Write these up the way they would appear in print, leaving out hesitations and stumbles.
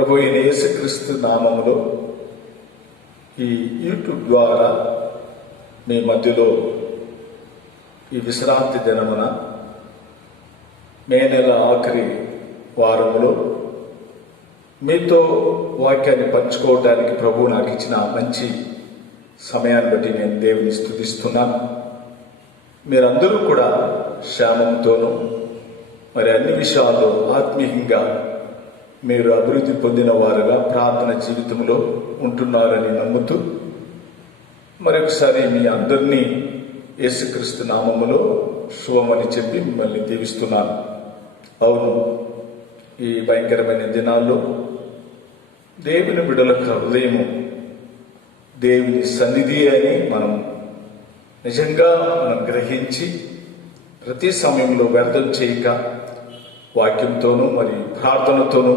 ప్రభు అయిన యేసుక్రీస్తు నామములో ఈ యూట్యూబ్ ద్వారా మీ మధ్యలో ఈ విశ్రాంతి దినమున మే నెల ఆఖరి వారములో మీతో వాక్యాన్ని పంచుకోవడానికి ప్రభు నాకు ఇచ్చిన మంచి సమయాన్ని బట్టి నేను దేవుని స్తుతిస్తున్నాను. మీరందరూ కూడా క్షేమంతోనూ మరి అన్ని విషయాల్లో ఆత్మీయంగా మీరు అభివృద్ధి పొందిన వారుగా ప్రార్థన జీవితంలో ఉంటున్నారని నమ్ముతూ మరొకసారి మీ అందరినీ యేసుక్రీస్తు నామములో శుభమని చెప్పి మిమ్మల్ని దీవిస్తున్నాను. అవును, ఈ భయంకరమైన దినాల్లో దేవుని బిడ్డల హృదయము దేవుని సన్నిధి అని మనం నిజంగా గ్రహించి ప్రతి సమయంలో వ్యర్థం చేయక వాక్యంతోనూ మరి ప్రార్థనతోనూ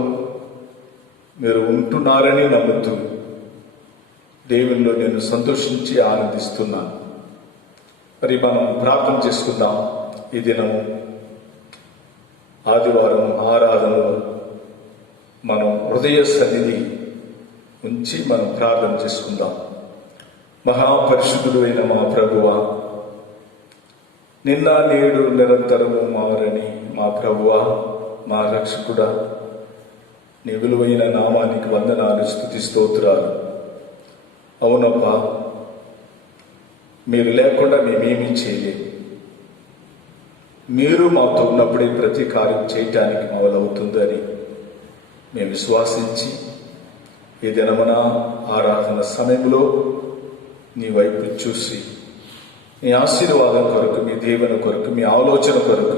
మీరు ఉంటున్నారని నమ్ముతూ దేవునిలో నేను సంతోషించి ఆనందిస్తున్నాను. మరి మనం ప్రార్థన చేసుకుందాం. ఈ దినము ఆదివారం ఆరాధనలో మనం హృదయ సన్నిధి ఉంచి మనం ప్రార్థన చేసుకుందాం. మహాపరిశుద్ధుడు అయిన మా ప్రభువా, నిన్న నేడు నిరంతరము మారని మా ప్రభువా, మా రక్షకుడా, నీ విలువైన నామానికి వందనాలు, స్తుతి స్తోత్రాలు. అవునప్పా, మీరు లేకుండా మేమేమీ చేయలేము. మీరు మాతో ఉన్నప్పుడే ప్రతి కార్యం చేయటానికి మొదలవుతుందని మేము విశ్వాసించి ఈ దినమున ఆరాధన సమయంలో నీ వైపు చూసి మీ ఆశీర్వాదం కొరకు, మీ దీవెన కొరకు, మీ ఆలోచన కొరకు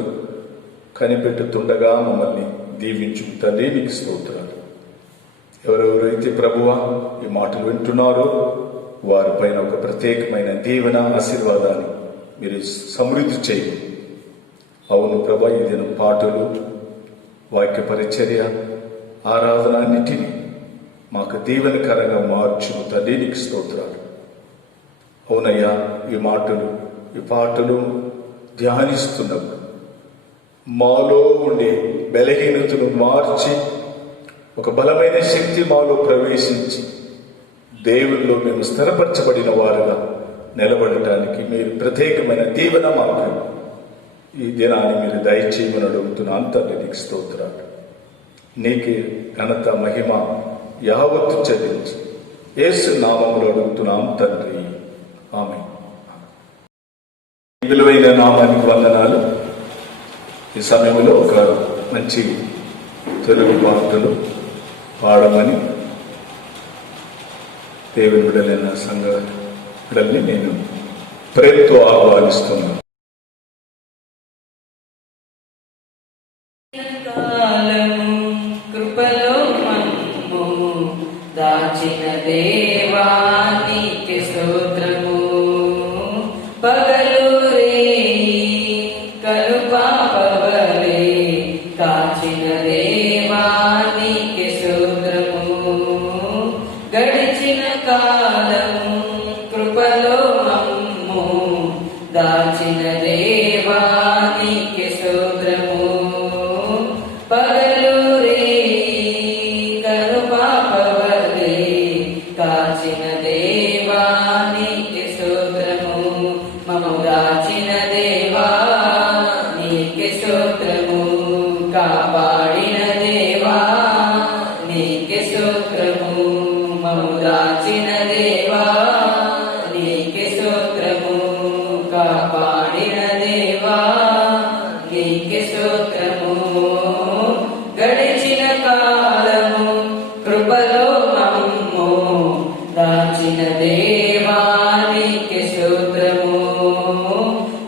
కనిపెట్టుతుండగా మమ్మల్ని దీవించు తండ్రి. నీకు స్తోత్రాలు. ఎవరెవరైతే ప్రభువా ఈ మాటలు వింటున్నారో వారిపైన ఒక ప్రత్యేకమైన దీవెన ఆశీర్వాదాన్ని మీరు సమృద్ధి చేయండి. అవును ప్రభా, ఈ దినం పాటలు, వాక్య పరిచర్య, ఆరాధన అన్నిటినీ మాకు దీవెనకరంగా మార్చు తండ్రి. నీకు స్తోత్రాలు. అవునయ్యా, ఈ మాటలు, ఈ పాటలు ధ్యానిస్తున్నప్పుడు మాలో ఉండే బలహీనతను మార్చి ఒక బలమైన శక్తి మాలో ప్రవేశించి దేవుల్లో మేము స్థిరపరచబడిన వారుగా నిలబడటానికి మీరు ప్రత్యేకమైన దీవెన మాకు ఈ దినాన్ని మీరు దయచేయమని అడుగుతున్నాను తండ్రి. నీకు స్తోత్రాలు. నీకే ఘనత మహిమ యావత్తు చెల్లించి యేసు నామములో అడుగుతున్నాం తండ్రి. ఆమేన్. విలువైన నామానికి వందనాలు. ఈ సమయంలో ఒక మంచి తెలుగు పాటలు పాడమని దేవుని బిడ్డలైన సంఘ బిడ్డల్ని నేను ప్రేమతో ఆహ్వానిస్తున్నాను. కృపలో మమ్ము దాచిన దేవా నీకే స్తోత్రము. పగలు రేయి కలుపాపవలే కాచిన దేవా నీకే స్తోత్రము. గడిచిన కాలము కృపలో మమ్ము దాచిన దేవా నీకే స్తోత్రము. పగలు రేయి కలుపాపవలే కాచిన దేవా నీకే స్తోత్రము. మమ్ము దాచిన దేవా నీకే స్తోత్రము. కాపాడిన దేవా నీకే స్తోత్రము. మమ్ము దాచిన దేవా నీకే స్తోత్రము. కాపాడిన దేవా నీకే స్తోత్రము. గడిచిన కాలము కృపలో మమ్ము దాచిన దేవా నీకే స్తోత్రము.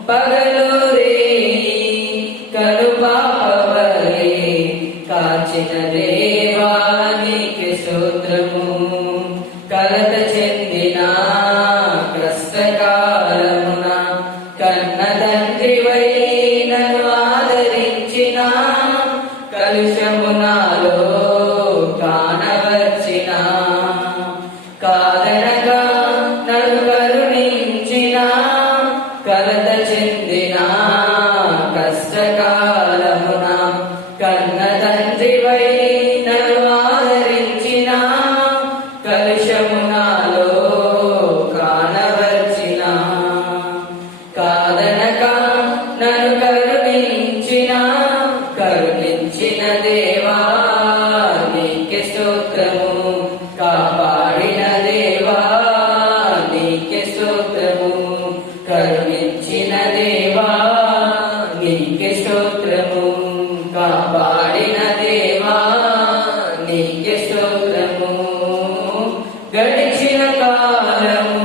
పగలు రేయి కలుపాపవలే కాచిన దేవా నీకే స్తోత్రము. కలత చెందిన కష్టకాలమున కన్న తండ్రివై నన్ను ఆదరించిన, కలుషము నాలో కానవచ్చిన, కాదనగా నన్ను కరుణించిన, కలత చెందిన కష్టకాలమున కన్న తండ్రివై నన్ను ఆదరించిన, కాపాడిన దేవా నీకే స్తోత్రము. గడిచిన కాలము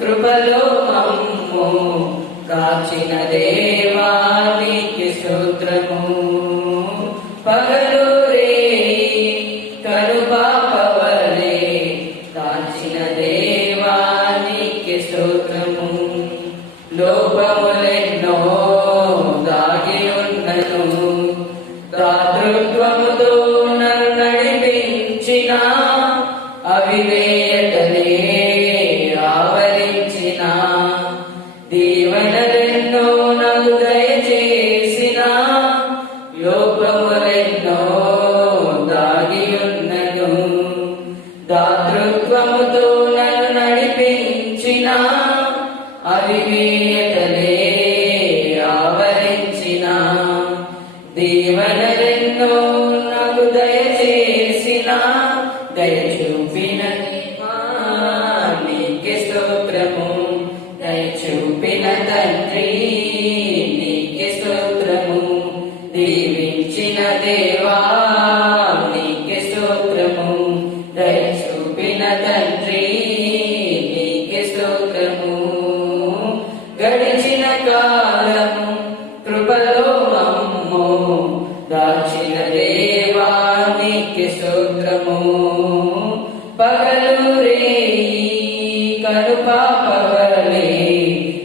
కృపలో మమ్ము కాచిన దేవా నీకే స్తోత్రము. పగలు రేయి కనుపాపవలే కాచిన దేవా నీకే స్తోత్రము. లోపములెన్నో దాగి ఉన్నను దాతృత్వముతో నన్ను నడిపించిన అవివేకనే ఆవరించిన దీవెనలెన్నో నాకు దయచేసిన లోపములెన్నో దాగి ఉన్నను దాతృత్వముతో నన్ను నడిపించిన అవివేకలే ఆవరించిన దీవెనలెన్నో నాకు దయచేసిన దయచూపిన దేవా నీకే స్తోత్రము. దయచూపిన తండ్రి నీకే స్తోత్రము. దీవించిన దేవా నీకే స్తోత్రము. దయచూపిన తండ్రి నీకే స్తోత్రము. గడిచిన కాలము కృపలో మమ్ము దాచిన దేవా నీకే స్తోత్రము. పగలు రేయి కనుపాపవలే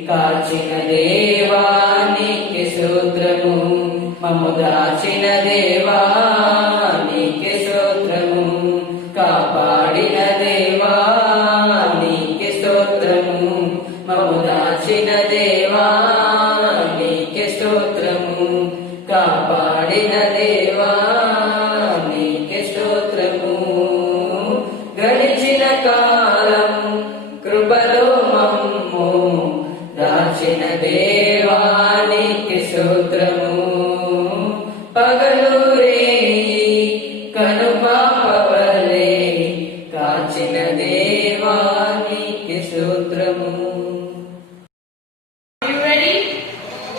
కాచిన దేవా నీకే స్తోత్రము. మమ్ము దాచిన దేవా నీకే స్తోత్రము. కాపాడిన దేవా నీకే స్తోత్రము. మమ్ము దాచిన దేవా నీకే స్తోత్రము. కాపాడిన దేవా నీకే స్తోత్రము. గడిచిన కాలము కృపలో మమ్ము దాచిన దేవా నీకే స్తోత్రము. పగలు రేయి కనుపాపవలే కాచిన దేవా నీకే స్తోత్రము. Are you ready?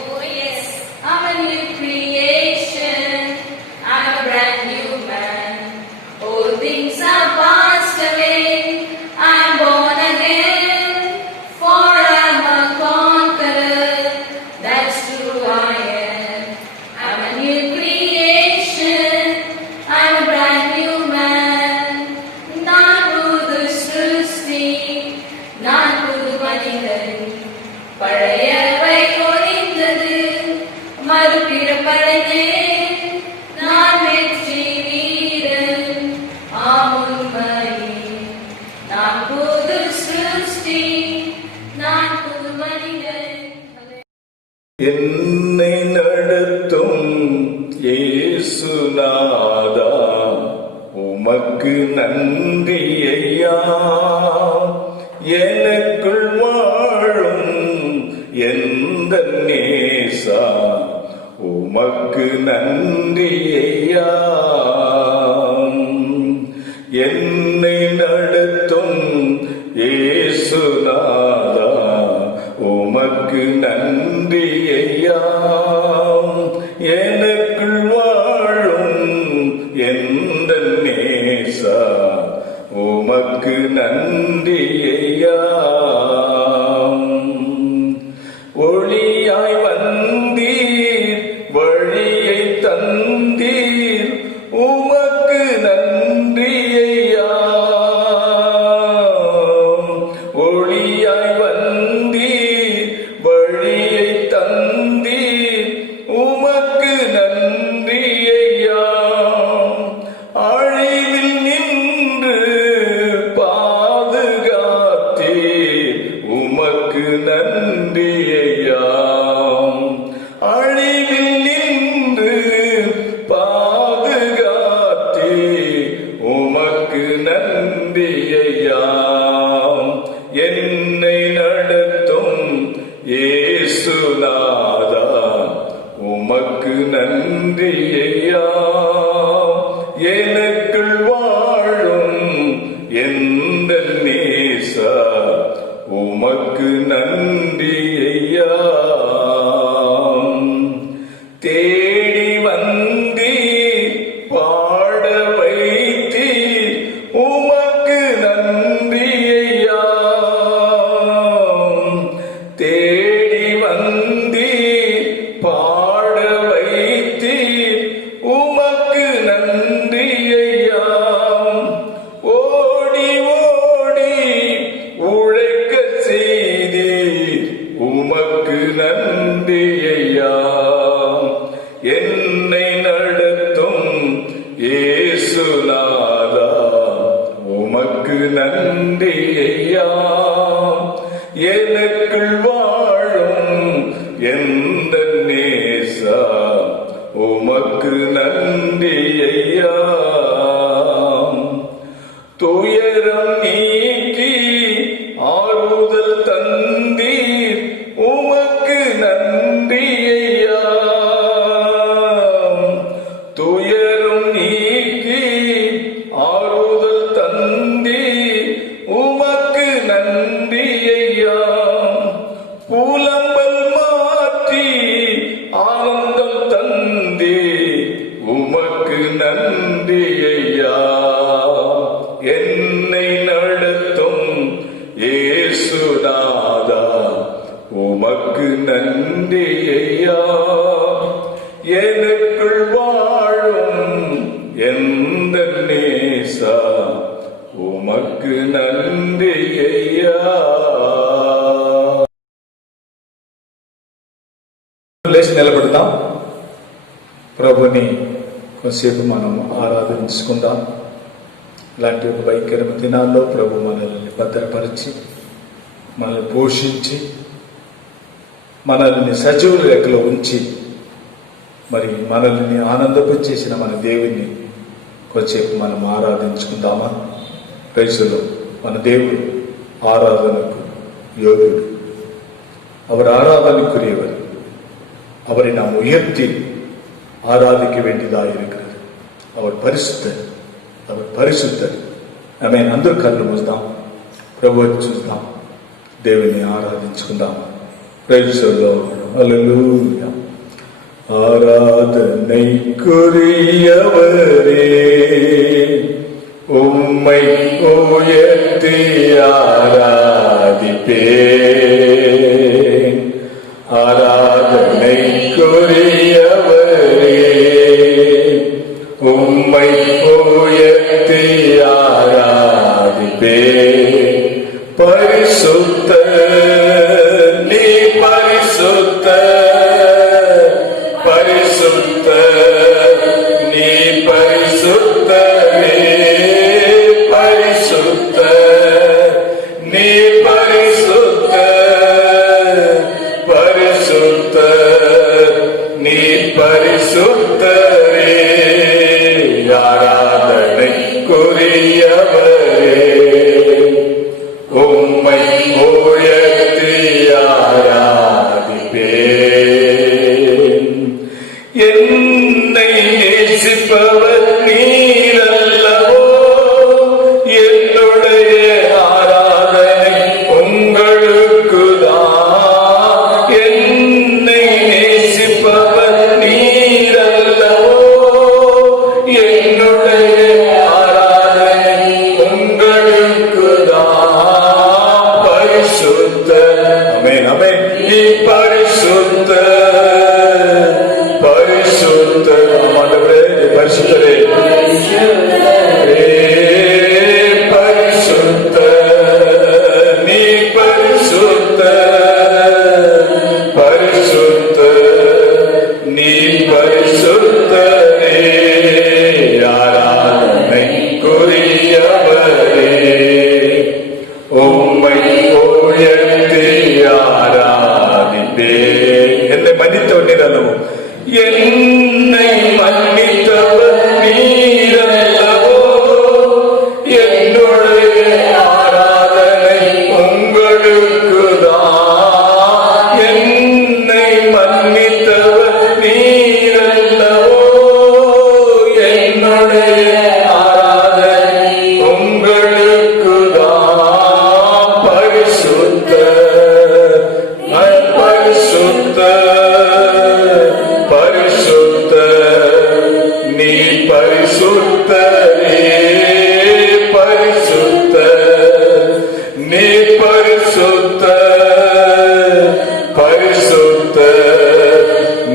Oh yes. I'm a new creation. I'm a brand new man. All things are passed away. I'm born again. For I'm a conqueror. That's who I am. I'm a new creation. I'm a brand new man. நான் புது சிருஷ்டி. நான் புது மனிதன். பழையவை ஒழிந்தது மறுபிறப்படைந்தேன். நான் வெற்றி வீரன் ஆமுன்மை. நான் புது சிருஷ்டி. நான் புது மனிதன். என்னை நடத்தும் இயேசுநாதா உமக்கு நன்றி ஐயா. எனக்குள் வாழும் எந்த நேசா உமக்கு நன்றி ஐயா. என்னை நடத்தும் இயேசுநாதா உமக்கு நன்றி ஐயா. எனக்குள் வாழும் எந்த நேசா உமக்கு நன்றி ஐயா. ஒளியாய் வந்தீர் வழியை தந்தீர் உமக்கு நன்றி ஐயா. ஒளியாய் வந்தீர் வழியை தந்தீர் உமக்கு நன்றி ஐயா. அழிவில் நின்று பாதுகாத்தீர் உமக்கு நன்றி ஐயா. அழிவில் நின்று பாதுகாத்தீர் உமக்கு நன்றி ஐயா. என்னை நடத்தும் இயேசுநாதா உமக்கு நன்றி ஐயா. எனக்குள் வாழும் எந்த நேசா உமக்கு நன்றி ஐயா. தேடி வந்தீர் உமக்கு நன்றி ஐயா. துயரம் நீக்கி ஆறுதல் தந்தீர், உமக்கு நன்றி ஐயா. துயரம் நீக்கி ஆறுதல் தந்தீர், உமக்கு நன்றி ஐயா. புலம்பல் மாற்றி ஆனந்தம் தந்தே, உமக்கு நன்றி ஐயா. என்னை நடத்தும் இயேசுநாதா, உமக்கு நன்றி ஐயா. எனக்குள் வாழும் எந்த நேசா, உமக்கு நன்றி ஐயா. లేచి నిలబడతాం. ప్రభుని కొంతసేపు మనం ఆరాధించుకుందాం. ఇలాంటి ఒక భయంకరమైన దినాల్లో ప్రభు మనల్ని భద్రపరిచి, మనల్ని పోషించి, మనల్ని సజీవుల లెక్కలో ఉంచి, మరి మనల్ని ఆనందపరిచేసిన మన దేవుణ్ణి కొంతసేపు మనం ఆరాధించుకుందామా? రైతులు మన దేవుడు ஆராதனுக்கு யோகியது. அவர் ஆராதனைக்குரியவர். அவரை நாம் உயர்த்தி ஆராதிக்க வேண்டியதாக இருக்கிறது. அவர் பரிசுத்தர், அவர் பரிசுத்தர். ఆమేన్. అందరూ కళ్ళు మూస్తాం, ప్రభువుని చూస్తాం, దేవుని ఆరాధించుకుందాం. Praise the Lord. హల్లెలూయా. ஆராதனைக்குரியவரே, உம்மை உயர்த்தி ஆராதிப்பேன். ஆராதனைக்குரியவரே, உம்மை உயர்த்தி ஆராதிப்பேன். பரிசுத்த நீ பரிசுத்த, பரிசுத்த நீ பரிசுத்தரே, பரிசுத்த நீ பரிசுத்த, பரிசுத்த நீ பரிசுத்தரே. ஆராதனைக்குரியவரே, உம்மை உயர்த்தி ஆராதிப்பேன். என்னை நேசிப்பவர் நீரல்லவோ, என்னுடைய ஆராதனை உங்களுக்குதான். என்னை நேசிப்பவர் நீரல்லவோ, என்னுடைய ஆராதனை உங்களுக்குதான். பரிசுத்த, ஆமென் ஆமென். நீ பரிசுத்த, பரிசுத்த ஆண்டவரே, பரிசுத்தரே, பரிசுத்த நீ பரிசுத்த, பரிசுத்த நீ பரிசுத்தரே. ஆராதனைக்குரியவரே, உம்மை உயர்த்தி ஆராதிப்பேன். என்னை மன்னித்தவர் நீரல்லவோ, என்னை மன்னித்தவர் நீரல்லவோ, என்னுடைய ஆராதனை உங்களுக்குதான். என்னை மன்னித்தவர் நீரல்லவோ, என்னுடைய ஆராதனை உங்களுக்குதான். பரிசுத்த, பரிசுத்த, பரிசுத்த நீ பரிசுத்தரே, பரிசுத்த நீ பரிசுத்த, பரிசுத்த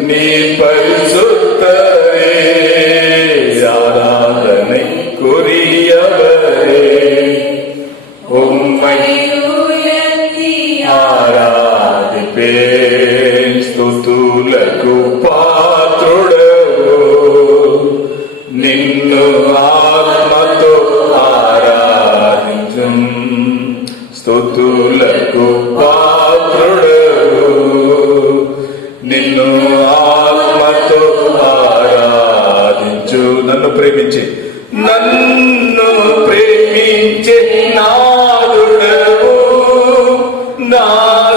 நீ பரிசுத்தரே. ஆராதனைக்குரியவரே, உம்மை ఆరాధిపేన్. స్తుతులకు పాత్రుడవు, నిన్ను ప్రేమించి నన్ను ప్రేమించే నాదుడవు నా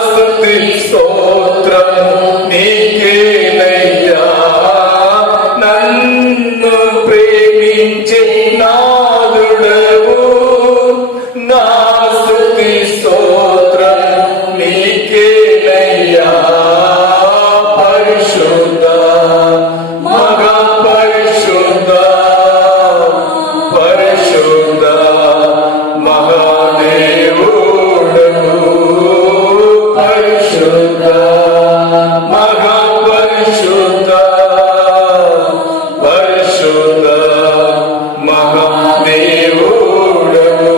స్తుతి స్తోత్రము నీకేనయ్యా నన్ను ప్రేమించే నాదుడవు నా స్తుతి స్తోత్రము నీకేనయ్యా పరిశుద్ధ మహా పరిశుద్ధ పరిశుద్ధ మహాదేవుడవు పరిశుద్ధ మహా పరిశుద్ధ పరిశుద్ధ మహాదేవుడవు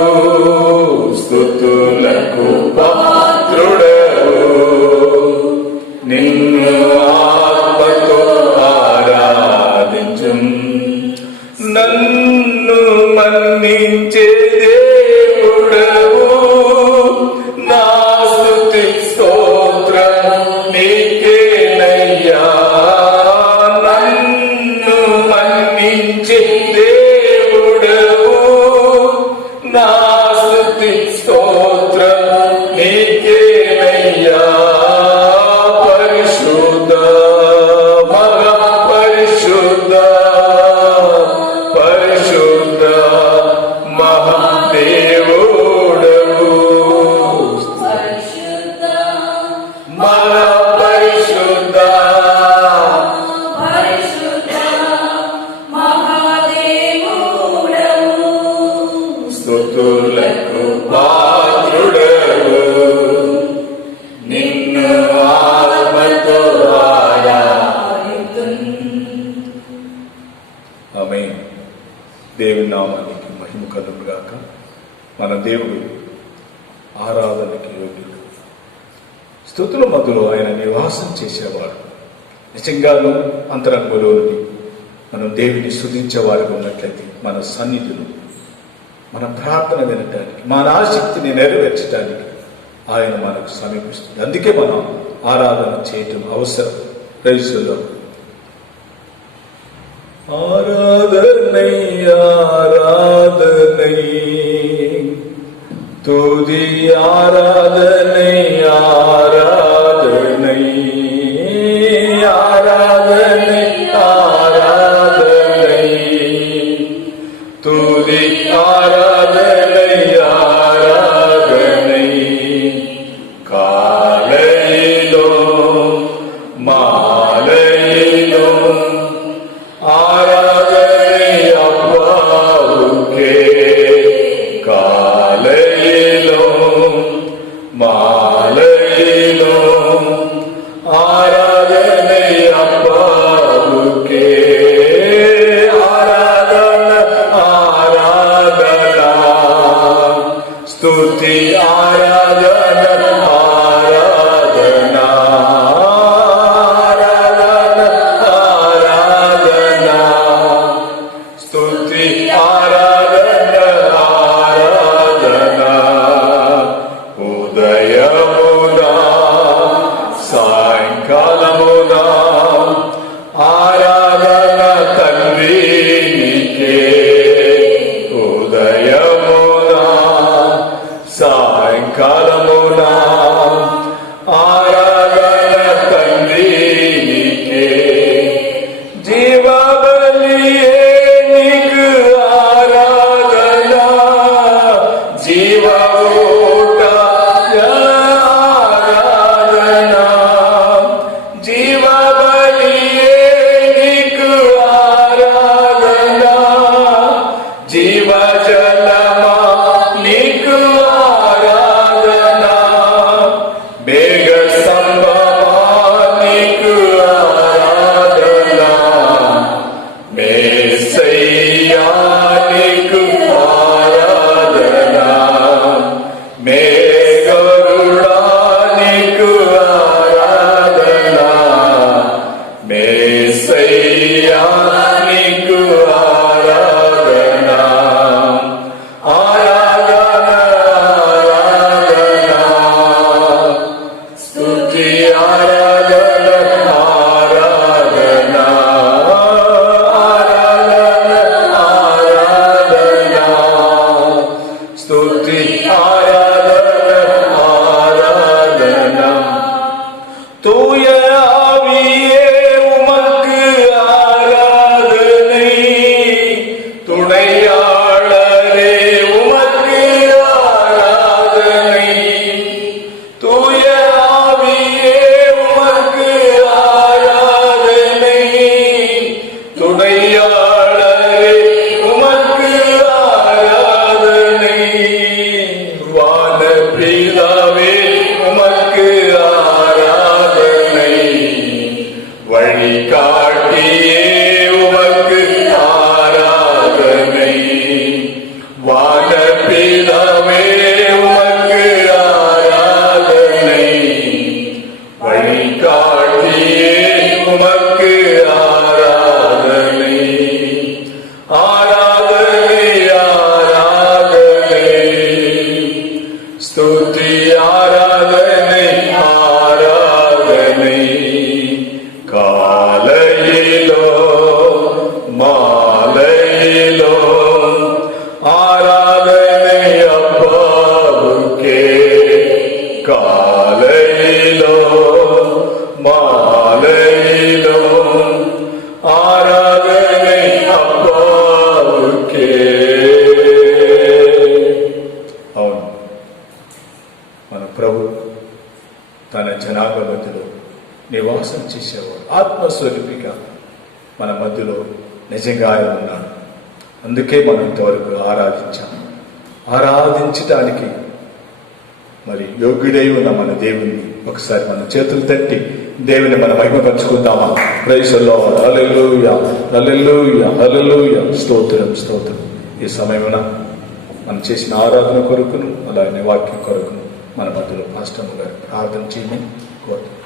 స్తుతులకు పాత్రుడవు నిన్ను ఆత్మతో ఆరాధించు నన్ను మన్నించే దేవుడవు నా స్తుతి స్తోత్రం నీకేనయ్యా నన్ను మన్నించే దేవుడవు నా స్తుతి స్తోత్రం నీకేనయ్యా పరిశుద్ధ మహా పరిశుద్ధ పరిశుద్ధ మహాదేవుడవు పరిశుద్ధ మహా పరిశుద్ధ పరిశుద్ధ మహాదేవుడవు స్తుతులకు పాత్రుడవు నిన్ను ఆత్మతో ఆరాధింతును. ఆమేన్. దేవుని నామానికి మహిమ కలుగుగాక. మన దేవుడు ఆరాధనకి యోగ్యుడు. స్తుతుల మధ్యలో ఆయన నివాసం చేసేవాడు. నిజంగాను అంతరంగంలోని మనం దేవుని స్తుతించేవారుగా ఉన్నట్లయితే మన సన్నిధిలో మన ప్రార్థన వినటానికి మన ఆసక్తిని నెరవేర్చడానికి ఆయన మనకు సమీపిస్తుంది. అందుకే మనం ఆరాధన చేయటం అవసరం. ప్రైజులో ఆరాధనై ఆరాధనై తుది ఆరాధనై ఆరాధనై ఆరాధనై ఆరాధనై తుది ఆరాధనై ఆరాధనై కాలైలో మాలైలో ఆరాధనై అబ్బావుకే కాలైలో మాలైలో ఆరాధనై అబ్బావుకే ఆరాధన ఆరాధన స్తుతి ఆరాధన ఆరాధన ఆరాధన ఆరాధన స్తుతి ఆరాధన ఆరాధన ఉదయమునా సాయంకాలమునా ఆరాధన తండ్రి నీకే ఉదయమునా సాయంకాలమునా ఆరాధన తండ్రి నీకే జీవబలియే నీకు ఆరాధన జీవోట ఆరాధన జీవబలియే నీకు ఆరాధన జీవజలమా నీకు ఆరాధన మేఘ సంభవా నీకు ఆరాధన మేసయ్యా నీకు ఆరాధన మేఘరుడా నీకు ఆరాధన మేసయ్యా నీకు ఆరాధన ఆరాధన ఆరాధన స్తుతి ఆరాధన ఆరాధన ఆరాధన ஆவியாளரே உமக்கு ஆராதனை. வானபிதாவே உமக்கு ஆராதனை. வழிகாட்டியே உமக்கு ஆராதனை. வானபிதாவே உமக்கு ஆராதனை. வழிகாட்டியே உமக்கு ஆராதனை. ஆராதனை ஆராதனை. ஸ்துதி ஆராதனை ஆராதனை. காலையிலோ மாலையிலோ ஆராதனை அப்பாவுக்கே. காலையிலோ மாலையிலோ ஆராதனை అబ్బావుకే. అవును, మన ప్రభు తన జనాభా మధ్యలో నివాసం చేసేవాడు. ఆత్మస్వరూపిగా మన మధ్యలో నిజంగా ఆయన ఉన్నాడు. అందుకే మనం ఇంతవరకు ఆరాధించాము. ఆరాధించటానికి మరి యోగ్యుడై ఉన్న మన దేవుణ్ణి ఒకసారి మన చేతులు తట్టి దేవుని మన మహిమపరుచుకుందామా? Praise the Lord. Hallelujah hallelujah hallelujah. స్తోత్రం స్తోత్రం. ఈ సమయమున మనం చేసిన ఆరాధన కొరకును అలాగే వాక్యం కొరకును మన మధ్యలో పాస్టర్ గారు ప్రార్థన చేయమని కోరుతున్నాను.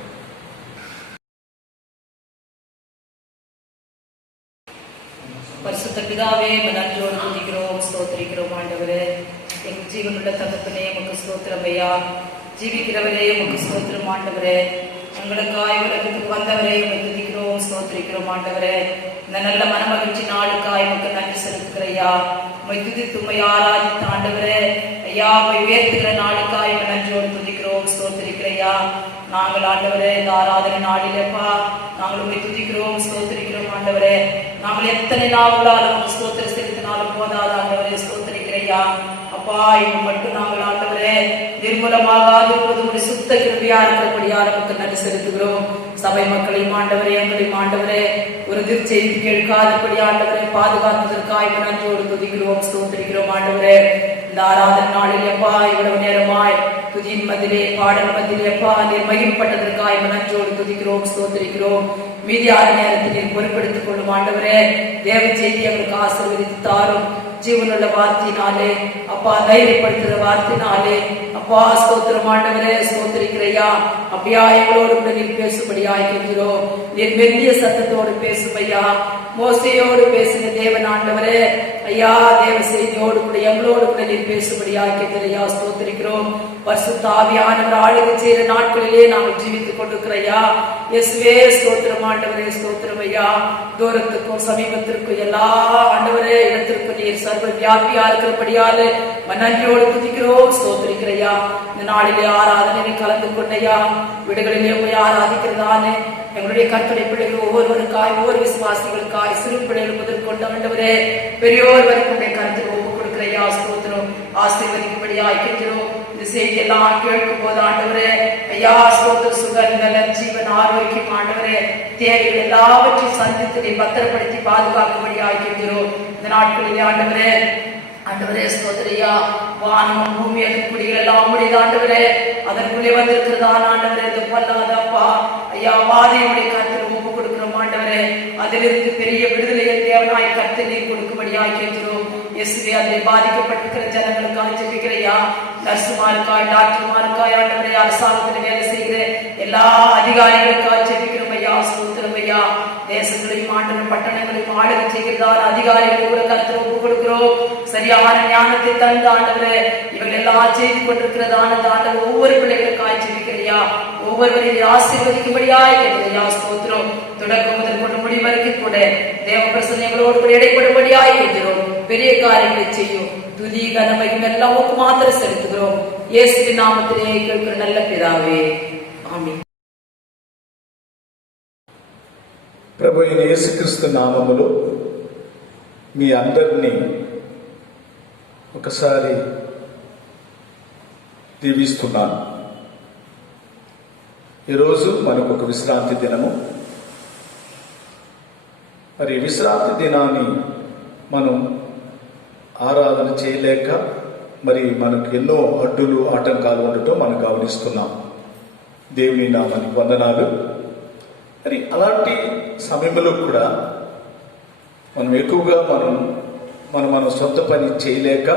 பரிசுத்த பிதாவே நன்றியோடு துதிக்கிறோம், ஸ்தோத்திரிக்கிறோம். ஆண்டவரே, எங்கள் ஜீவனுள்ள தகப்பனே உமக்கு ஸ்தோத்திரம் ஐயா. ஜீவிக்கிறவரே உமக்கு ஸ்தோத்திரம் ஆண்டவரே. எங்களுக்காய் உலகத்துக்கு வந்தவரே உமக்கு துதிக்கிறோம், ஸ்தோத்திரிக்கிறோம் ஆண்டவரே. இந்த நல்ல மனமகிழ்ச்சி நாளுக்காய் உமக்கு நன்றி செலுத்துகிற ஐயா. உம்மை துதித்து உம்மை ஆராதித்த ஆண்டவரே ஐயா, உம்மை உயர்த்துகிற நாளுக்காய் உம்மை நன்றியோடு துதிக்கிறோம், ஸ்தோத்திரிக்கிற ஐயா. நாங்கள் ஆண்டவரே இந்த ஆராதனை நாளிலேப்பா நாங்கள் உண்மை துதிக்கிறோம், ஸ்தோத்திரிக்கிறோம் ஆண்டவரே. நாங்கள் எத்தனை நாளாலும் ஸ்தோத்திர செலுத்தினாலும் போதாது ஆண்டவரே, ஸ்தோத்திரிக்கிறையா. அப்பா இவங்க மட்டும் நாங்கள் ஆண்டவரே நிர்மூலமாக இருப்பது சுத்த கிருபியா இருக்கிறபடியா நமக்கு நன்றி செலுத்துகிறோம். சபை மக்களையும் ஆண்டவரே எங்களையும் ஆண்டவரே ஒரு திருச்செய்தி கேட்காதபடி ஆண்டவரே பாதுகாத்ததற்காக நன்றியோடு துதிக்கிறோம், ஸ்தோத்திரிக்கிறோம் ஆண்டவரே. இந்த ஆராதனை நாளில் எப்பா இவ்வளவு நேரமாய் துதியின் மதிலே பாடல் மதிலே எப்பா நீர் மகிழ்ப்பட்டதற்காக நன்றியோடு துதிக்கிறோம், ஸ்தோத்திரிக்கிறோம். மீதியான நேரத்தில் நீர் பொறுப்பெடுத்துக் கொள்ளும் ஆண்டவரே. தேவ செய்தி எங்களுக்கு ஆசீர்வதித்து தாரும். ஜீவனுள்ள வார்த்தையினாலே அப்பா தைரியப்படுத்துகிற வார்த்தையினாலே அப்பா ஸ்தோத்திரம் ஆண்டவரே, ஸ்தோத்திரிக்கிறையா. அப்படியா எங்களோடு கூட நீர் பேசும்படியாய் கேட்கிறோம். நீர் மெல்லிய சத்தத்தோடு பேசுமையா. மோசையோடு பேசின தேவன் ஆண்டவரே ஐயா, தேவ செய்தியோடு கூட எங்களோடு கூட நீர் பேசும்படியாய் கேட்கிறையா, ஸ்தோத்திரிக்கிறோம். பரிசுத்த ஆவியானவர் ஆளுகை செய்கிற நாட்களிலே நாங்கள் ஜீவித்துக் கொண்டிருக்கிறையா. இயேசுவே ஸ்தோத்திரம் ஆண்டவரே, ஸ்தோத்திரம் ஐயா. தூரத்துக்கும் சமீபத்திற்கும் எல்லா ஆண்டவரே இடத்திற்கும் நீர் சர்வ வியாபியா இருக்கிறபடியாலே நன்றியோடு துதிக்கிறோம், ஸ்தோத்திரிக்கிறையா. இந்த நாளிலே ஆராதனை கலந்து கொண்டையா வீடுகளிலே போய் ஆராதிக்கிறதானே எங்களுடைய கர்த்தருடைய பிள்ளைகள் ஒவ்வொருவருக்காய் ஒவ்வொரு விசுவாசிகளுக்காய் சிறு பிள்ளைகள் முதல் கொண்டு ஆண்டவரே பெரியோர் வரைக்கும் கருத்தில் ஒப்பு கொடுக்கிறையா, ஸ்தோத்திரம். ஆசீர்வதிக்கும்படியா இருக்கிறோம். இந்த செய்தி எல்லாம் கேட்கும் போது ஆண்டவரே ஐயா ஸ்தோத்திர சுகந்தல ஜீவன் ஆரோக்கியம் ஆண்டவரே தேவைகள் எல்லாவற்றையும் சந்தித்து நீ பத்திரப்படுத்தி பாதுகாக்கும்படியா இருக்கிறோம். இந்த நாட்களிலே ஆண்டவரே ஆண்டவரே ஸ்தோத்திரியா. வானம் பூமி குடிகள் எல்லாம் முடியுது ஆண்டவரே. அதற்குள்ளே வந்திருக்கிறதான் ஆண்டவரே இந்த பொல்லாதப்பா ஐயா வாதையுடைய கருத்தில் ஒப்பு கொடுக்கிறோம் ஆண்டவரே. அதிலிருந்து பெரிய விடுதலையை தேவனாய் கருத்து நீர் கொடுக்கும்படியாய் கேட்கிறோம். இயேசுவே அதிலே பாதிக்கப்பட்டிருக்கிற ஜனங்களுக்காக ஜெபிக்கிறையா. நர்சுமாருக்காய் டாக்டர்மாருக்காய் ஆண்டவரே அரசாங்கத்தில் வேலை செய்கிற எல்லா அதிகாரிகளுக்காக ஜெபிக்கிறோம் ஐயா, ஸ்தோத்திரம் ஐயா. தேசங்களையும் ஆண்டவர் பட்டணங்களையும் ஆளுகை செய்கிறதான அதிகாரிகள் கூட கருத்தில் ஒப்பு கொடுக்கிறோம். சரியான ஞானத்தை தந்து ஆண்டவரே இவர்கள் எல்லாம் செய்து கொண்டிருக்கிறதான ஆண்டவர் ஒவ்வொரு பிள்ளைகளுக்காய் ஜெபிக்கிறையா. ஒவ்வொருவரையும் ஆசீர்வதிக்கும்படியாய் கேட்கிறையா, ஸ்தோத்திரம். தொடக்கம் முதல் கொண்டு முடிவு வரைக்கும் கூட தேவ பிரசனைகளோடு கூட இடைப்படும்படியாய் கேட்கிறோம். பெரிய காரியங்களை செய்யும். துதி கனமையும் எல்லாம் மாத்திரம் செலுத்துகிறோம். இயேசுவின் நாமத்திலே கேட்கிற நல்ல பிதாவே, ஆமென். ప్రభు అయిన యేసుక్రీస్తు నామములో మీ అందరినీ ఒకసారి దీవిస్తున్నాను. ఈరోజు మనకు ఒక విశ్రాంతి దినము. మరి విశ్రాంతి దినాన్ని మనం ఆరాధన చేయలేక మరి మనకు ఎన్నో అడ్డులు ఆటంకాలు ఉండటం మనం గమనిస్తున్నాం. దేవుని నామానికి వందనాలు. మరి అలాంటి సమయంలో కూడా మనం ఎక్కువగా మన సొంత పని చేయలేక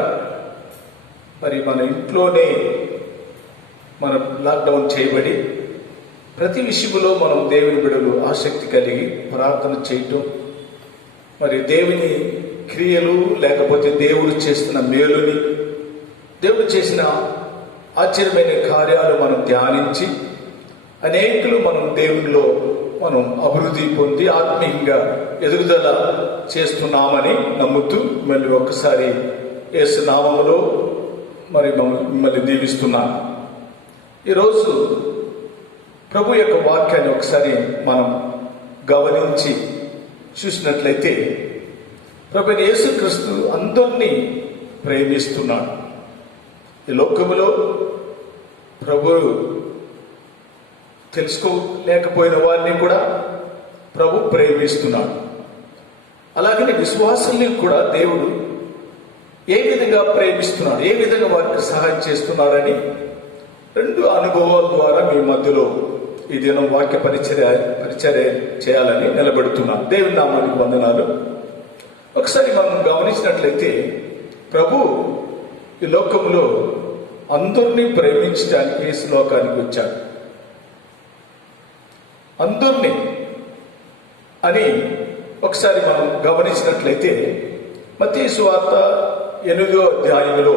మరి మన ఇంట్లోనే మనం లాక్డౌన్ చేయబడి ప్రతి విషయంలో మనం దేవుని బిడ్డలు ఆసక్తి కలిగి ప్రార్థన చేయటం, మరి దేవుని క్రియలు లేకపోతే దేవుడు చేస్తున్న మేలుని, దేవుడు చేసిన ఆశ్చర్యమైన కార్యాలు మనం ధ్యానించి అనేకులు మనం దేవునిలో మనం అభివృద్ధి పొంది ఆత్మీయంగా ఎదుగుదల చేస్తున్నామని నమ్ముతూ మళ్ళీ ఒక్కసారి యేసు నామములో మరి మిమ్మల్ని దీవిస్తున్నాను. ఈరోజు ప్రభు యొక్క వాక్యాన్ని ఒకసారి మనం గమనించి చూసినట్లయితే ప్రభు యేసుక్రీస్తు అందరినీ ప్రేమిస్తున్నాడు. ఈ లోకములో ప్రభు తెలుసుకోలేకపోయిన వారిని కూడా ప్రభు ప్రేమిస్తున్నాడు. అలాగనే విశ్వాసాన్ని కూడా దేవుడు ఏ విధంగా ప్రేమిస్తున్నాడు, ఏ విధంగా వారికి సహాయం చేస్తున్నాడని రెండు అనుభవాల ద్వారా మీ మధ్యలో ఈ దినం వాక్య పరిచర్య చేయాలని నిలబెడుతున్నాను. దేవుని నామానికి వందనాలు. ఒకసారి మనం గమనించినట్లయితే ప్రభు ఈ లోకంలో అందరినీ ప్రేమించడానికి ఈ శ్లోకానికి వచ్చాడు. అందరినీ అని ఒకసారి మనం గమనించినట్లయితే మత్తయి సువార్త 8వ అధ్యాయంలో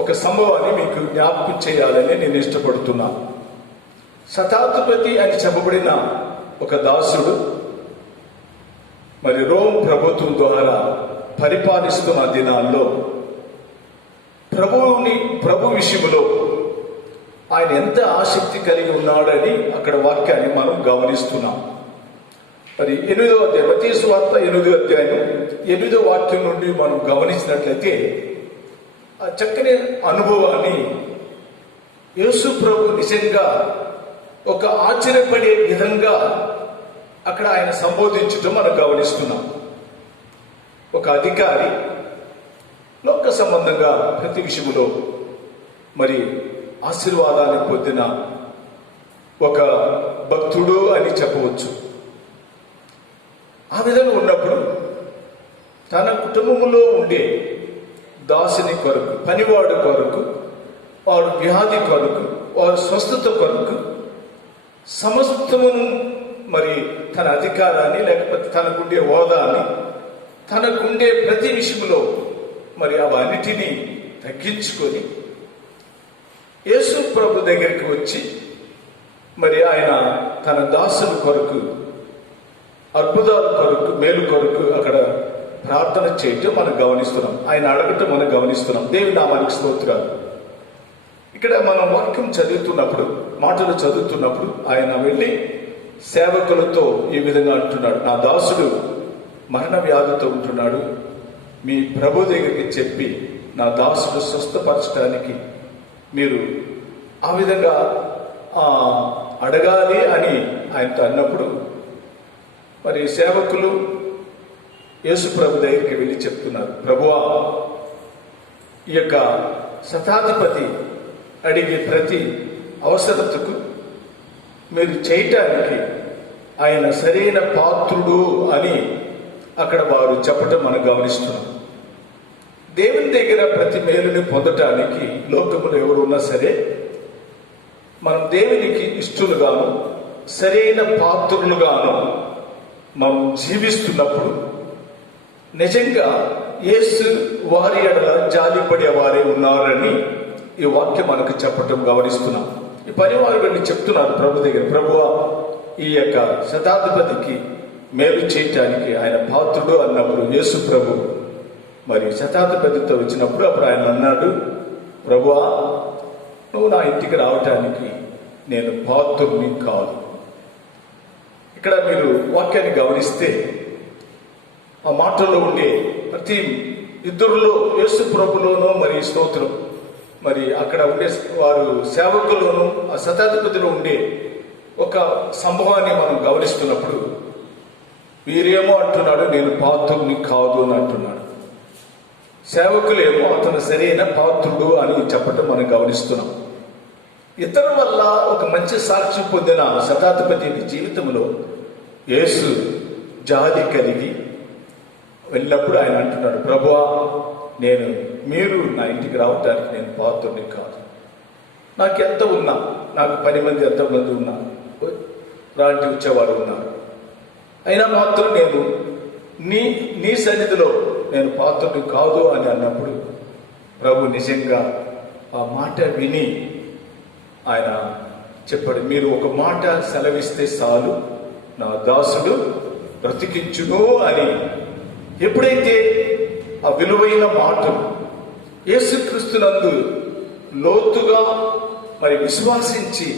ఒక సంభవాన్ని మీకు జ్ఞాపకం చేయాలని నేను ఇష్టపడుతున్నాను. శతాధిపతి అని చెప్పబడిన ఒక దాసుడు మరి రోమ్ ప్రభుత్వం ద్వారా పరిపాలిస్తున్న దినాల్లో ప్రభు విషయంలో ఆయన ఎంత ఆసక్తి కలిగి ఉన్నాడని అక్కడ వాక్యాన్ని మనం గమనిస్తున్నాం. మరి 8వ అధ్యాయం మత్తయి సువార్త 8వ అధ్యాయం 8వ వాక్యం నుండి మనం గమనించినట్లయితే ఆ చక్కని అనుభవాన్ని యేసు ప్రభు నిజంగా ఒక ఆశ్చర్యపడే విధంగా అక్కడ ఆయన సంబోధించడం మనం గమనిస్తున్నాం. ఒక అధికారి లోక సంబంధంగా ప్రతి విషయంలో మరి ఆశీర్వాదాన్ని పొందిన ఒక భక్తుడు అని చెప్పవచ్చు. ఆ విధంగా ఉన్నప్పుడు తన కుటుంబంలో ఉండే దాసుని కొరకు, పనివాడు కొరకు, వాడు వ్యాధి కొరకు, వాడు స్వస్థత కొరకు సమస్తమును మరి తన అధికారాన్ని లేకపోతే తనకుండే హోదాన్ని, తనకుండే ప్రతి విషయంలో మరి అవన్నిటినీ తగ్గించుకొని యేసు ప్రభు దగ్గరికి వచ్చి మరి ఆయన తన దాసుల కొరకు, అద్భుతాల కొరకు, మేలు కొరకు అక్కడ ప్రార్థన చేయటం మనం గమనిస్తున్నాం. ఆయన అడగటం మనం గమనిస్తున్నాం. దేవుని నామానికి స్తోత్రాలు. ఇక్కడ మనం వాక్యం చదువుతున్నప్పుడు, మాటలు చదువుతున్నప్పుడు ఆయన వెళ్ళి సేవకులతో ఈ విధంగా అంటున్నాడు, నా దాసుడు మరణ వ్యాధితో ఉంటున్నాడు, మీ ప్రభు దగ్గరికి చెప్పి నా దాసుడు స్వస్థపరచడానికి మీరు ఆ విధంగా అడగాలి అని ఆయనతో అన్నప్పుడు మరి సేవకులు యేసు ప్రభు దగ్గరికి వెళ్ళి చెప్తున్నారు, ప్రభువా ఈ యొక్క శతాధిపతి అడిగే ప్రతి అవసరతకు మీరు చేయటానికి ఆయన సరైన పాత్రుడు అని అక్కడ వారు చెప్పటం మనం గమనిస్తున్నాం. దేవుని దగ్గర ప్రతి మేలుని పొందటానికి లోకములు ఎవరు ఉన్నా సరే మనం దేవునికి ఇష్టలుగాను సరైన పాత్రులుగాను మనం జీవిస్తున్నప్పుడు నిజంగా యేసు వారి ఎడల జాలిపడే వారే ఉన్నారని ఈ వాక్యం మనకు చెప్పటం గమనిస్తున్నాం. ఈ పనివారు వెళ్ళి చెప్తున్నారు ప్రభు దగ్గర, ప్రభువా ఈ యొక్క శతాధిపతికి మేలు చేయటానికి ఆయన పాత్రుడు అన్నప్పుడు యేసు ప్రభు మరి శతాధిపతితో వచ్చినప్పుడు అప్పుడు ఆయన అన్నాడు, ప్రభువా నువ్వు నా ఇంటికి రావటానికి నేను పాత్రుని కాదు. ఇక్కడ మీరు వాక్యాన్ని గమనిస్తే ఆ మాటల్లో ఉండే ప్రతి ఇద్దరులో యేసు ప్రభులోనూ మరి స్తోత్రం, మరి అక్కడ ఉండే వారు సేవకుల్లోనూ ఆ శతాధిపతిలో ఉండే ఒక సంభవాన్ని మనం గమనిస్తున్నప్పుడు వీరేమో అంటున్నాడు నేను పాత్రుడిని కాదు అని అంటున్నాడు. సేవకులేమో అతను సరైన పాత్రుడు అని చెప్పటం మనం గమనిస్తున్నాం. ఇతరుల వల్ల ఒక మంచి సాక్ష్యం పొందిన శతాధిపతి జీవితంలో యేసు జాలి కలిగి వెళ్ళినప్పుడు ఆయన అంటున్నాడు, ప్రభువా మీరు నా ఇంటికి రావటానికి నేను పాత్రుడిని కాదు. నాకు ఎంత ఉన్నా, నాకు 10 మంది ఎంతమంది ఉన్నా, రాంటి వచ్చేవాడు ఉన్నారు, అయినా మాత్రం నేను నీ సన్నిధిలో నేను పాత్రుడిని కాదు అని అన్నప్పుడు ప్రభు నిజంగా ఆ మాట విని ఆయన చెప్పాడు, మీరు ఒక మాట సెలవిస్తే చాలు నా దాసుడు బ్రతికించును అని. ఎప్పుడైతే ఆ విలువైన మాటలు యేసుక్రీస్తునందు లోతుగా విశ్వాసించి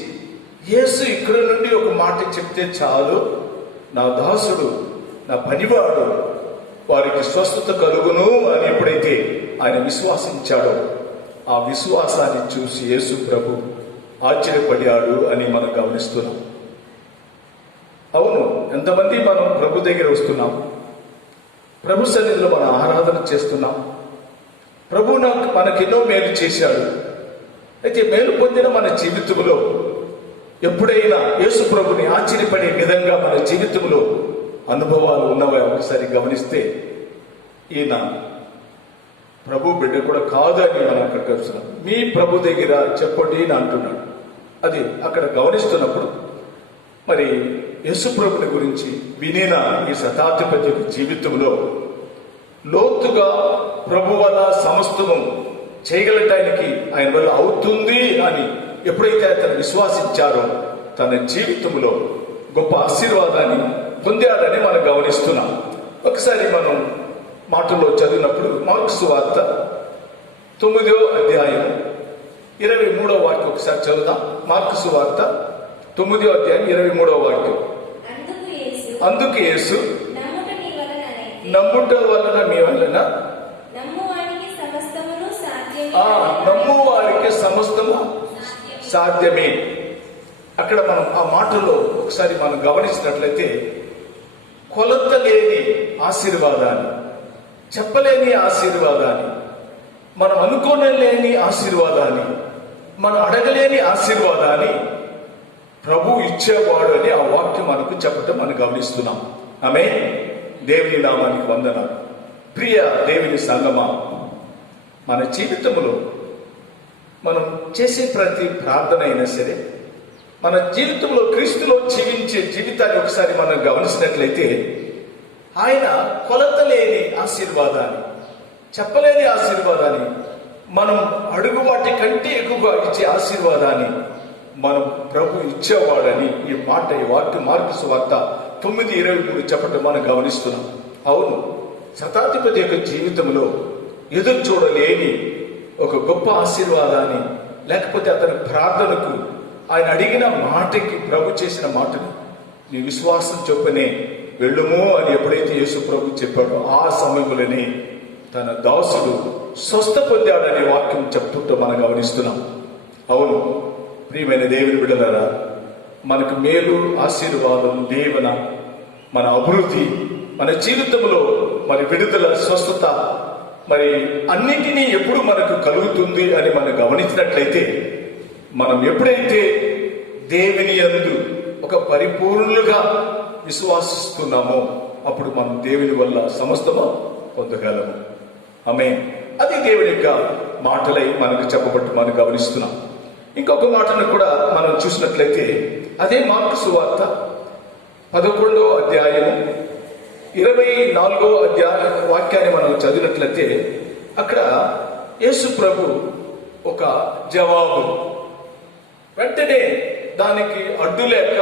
యేసు ఇక్కడ నుండి ఒక మాట చెప్తే చాలు నా దాసుడు నా పనివాడు వారికి స్వస్థత కలుగును అని ఎప్పుడైతే ఆయన విశ్వాసించాడో ఆ విశ్వాసాన్ని చూసి యేసు ప్రభు ఆశ్చర్యపడాడు అని మనం గమనిస్తున్నాం. అవును, ఎంతమంది మనం ప్రభు దగ్గర వస్తున్నాం, ప్రభు సన్నిధిలో మనం ఆరాధన చేస్తున్నాం, ప్రభు మనకెన్నో మేలు చేశాడు. అయితే మేలు పొందిన మన జీవితంలో ఎప్పుడైనా యేసు ప్రభుని ఆశ్చర్యపడే విధంగా మన జీవితంలో అనుభవాలు ఉన్నవా ఒకసారి గమనిస్తే ఈయన ప్రభు బిడ్డ కూడా కాదు అని మనం అక్కడ కలుస్తున్నాం. మీ ప్రభు దగ్గర చెప్పండి అని అంటున్నాడు. అది అక్కడ గమనిస్తున్నప్పుడు యేసు ప్రభుని గురించి వినిన ఈ శతాధిపతి జీవితంలో లోతుగా ప్రభు వల్ల సమస్తము చేయగలటానికి ఆయన వల్ల అవుతుంది అని ఎప్పుడైతే అతను విశ్వాసించారో తన జీవితంలో గొప్ప ఆశీర్వాదాన్ని పొందాడని మనం గమనిస్తున్నాం. ఒకసారి మనం మాటల్లో చదివినప్పుడు మార్కు సువార్త 9వ అధ్యాయం 23వ వాక్యం ఒకసారి చదువుదాం. మార్కు సువార్త 9వ అధ్యాయం 23వ వాక్యం. అందుకు యేసు నమ్ముట వలన మీ వలన నమ్ము వారికి సమస్తము సాధ్యమే. అక్కడ మనం ఆ మాటల్లో ఒకసారి మనం గమనించినట్లయితే కొలత లేని ఆశీర్వాదాన్ని, చెప్పలేని ఆశీర్వాదాన్ని, మనం అనుకోలేని ఆశీర్వాదాన్ని, మనం అడగలేని ఆశీర్వాదాన్ని ప్రభు ఇచ్చేవాడు అని ఆ వాక్యం మనకు చెప్పటం మనం గమనిస్తున్నాం. ఆమేన్. దేవుని నామానికి వందనాలు. ప్రియ దేవుని సంగమా, మన జీవితంలో మనం చేసే ప్రతి ప్రార్థన అయినా సరే మన జీవితంలో క్రీస్తులో జీవించే జీవితాన్ని ఒకసారి మనం గమనించినట్లయితే ఆయన కొలత లేని ఆశీర్వాదాన్ని, చెప్పలేని ఆశీర్వాదాన్ని, మనం అడుగు వాటి కంటే ఎక్కువగా ఇచ్చే ఆశీర్వాదాన్ని మనం ప్రభు ఇచ్చేవాడని ఈ వాక్యం మార్కు సువార్త 9:23 చెప్పడం మనం గమనిస్తున్నాం. అవును, శతాధిపతి యొక్క జీవితంలో ఎదురు చూడలేని ఒక గొప్ప ఆశీర్వాదాన్ని, లేకపోతే అతని ప్రార్థనకు ఆయన అడిగిన మాటకి ప్రభు చేసిన మాటను నీ విశ్వాసం చొప్పునే వెళ్ళుము అని ఎప్పుడైతే యేసు ప్రభు చెప్పాడో ఆ సమయంలోనే తన దాసుడు స్వస్థ పొందాడనే వాక్యం చెప్తుంటూ మనం గమనిస్తున్నాం. అవును ప్రియమైన దేవుని బిడ్డలారా, మనకు మేలు, ఆశీర్వాదం, దీవెన, మన అభివృద్ధి, మన జీవితంలో విడుదల, స్వస్థత అన్నింటినీ ఎప్పుడు మనకు కలుగుతుంది అని మనం గమనించినట్లయితే మనం ఎప్పుడైతే దేవుని యందు ఒక పరిపూర్ణులుగా విశ్వాసిస్తున్నామో అప్పుడు మనం దేవుని వల్ల సమస్తము పొందగలము. ఆమేన్. అది దేవుని యొక్క మాటలై మనకు చెప్పబట్టి మనం గమనిస్తున్నాం. ఇంకొక మాటను కూడా మనం చూసినట్లయితే అదే మార్కు సువార్త 11వ అధ్యాయం 24వ వాక్యాన్ని మనం చదివినట్లయితే అక్కడ యేసు ప్రభు ఒక జవాబు, వెంటనే దానికి అడ్డు లేక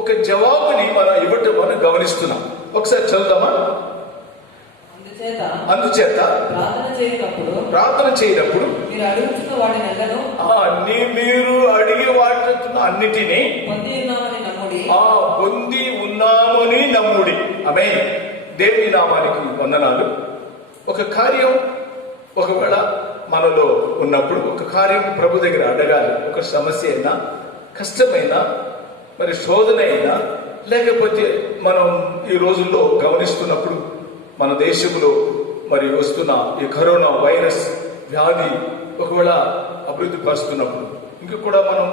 ఒక జవాబుని మనం ఇవ్వటం మనం గమనిస్తున్నాం. ఒకసారి చదువుదామా? అందుచేత ప్రార్థన చేయనప్పుడు మీరు అడిగి వాటిన అన్నిటినీ పొంది ఉన్నామని నమ్ముడి. ఆమేన్. దేవుని నామానికి వందనాలు. ఒక కార్యం ఒకవేళ మనలో ఉన్నప్పుడు ఒక కార్యం ప్రభు దగ్గర అడగాలి. ఒక సమస్య అయినా, కష్టమైనా, శోధన అయినా, లేకపోతే మనం ఈ రోజుల్లో గమనిస్తున్నప్పుడు మన దేశంలో మరి వస్తున్న ఈ కరోనా వైరస్ వ్యాధి ఒకవేళ అభివృద్ధి పరుస్తున్నప్పుడు ఇంకా కూడా మనం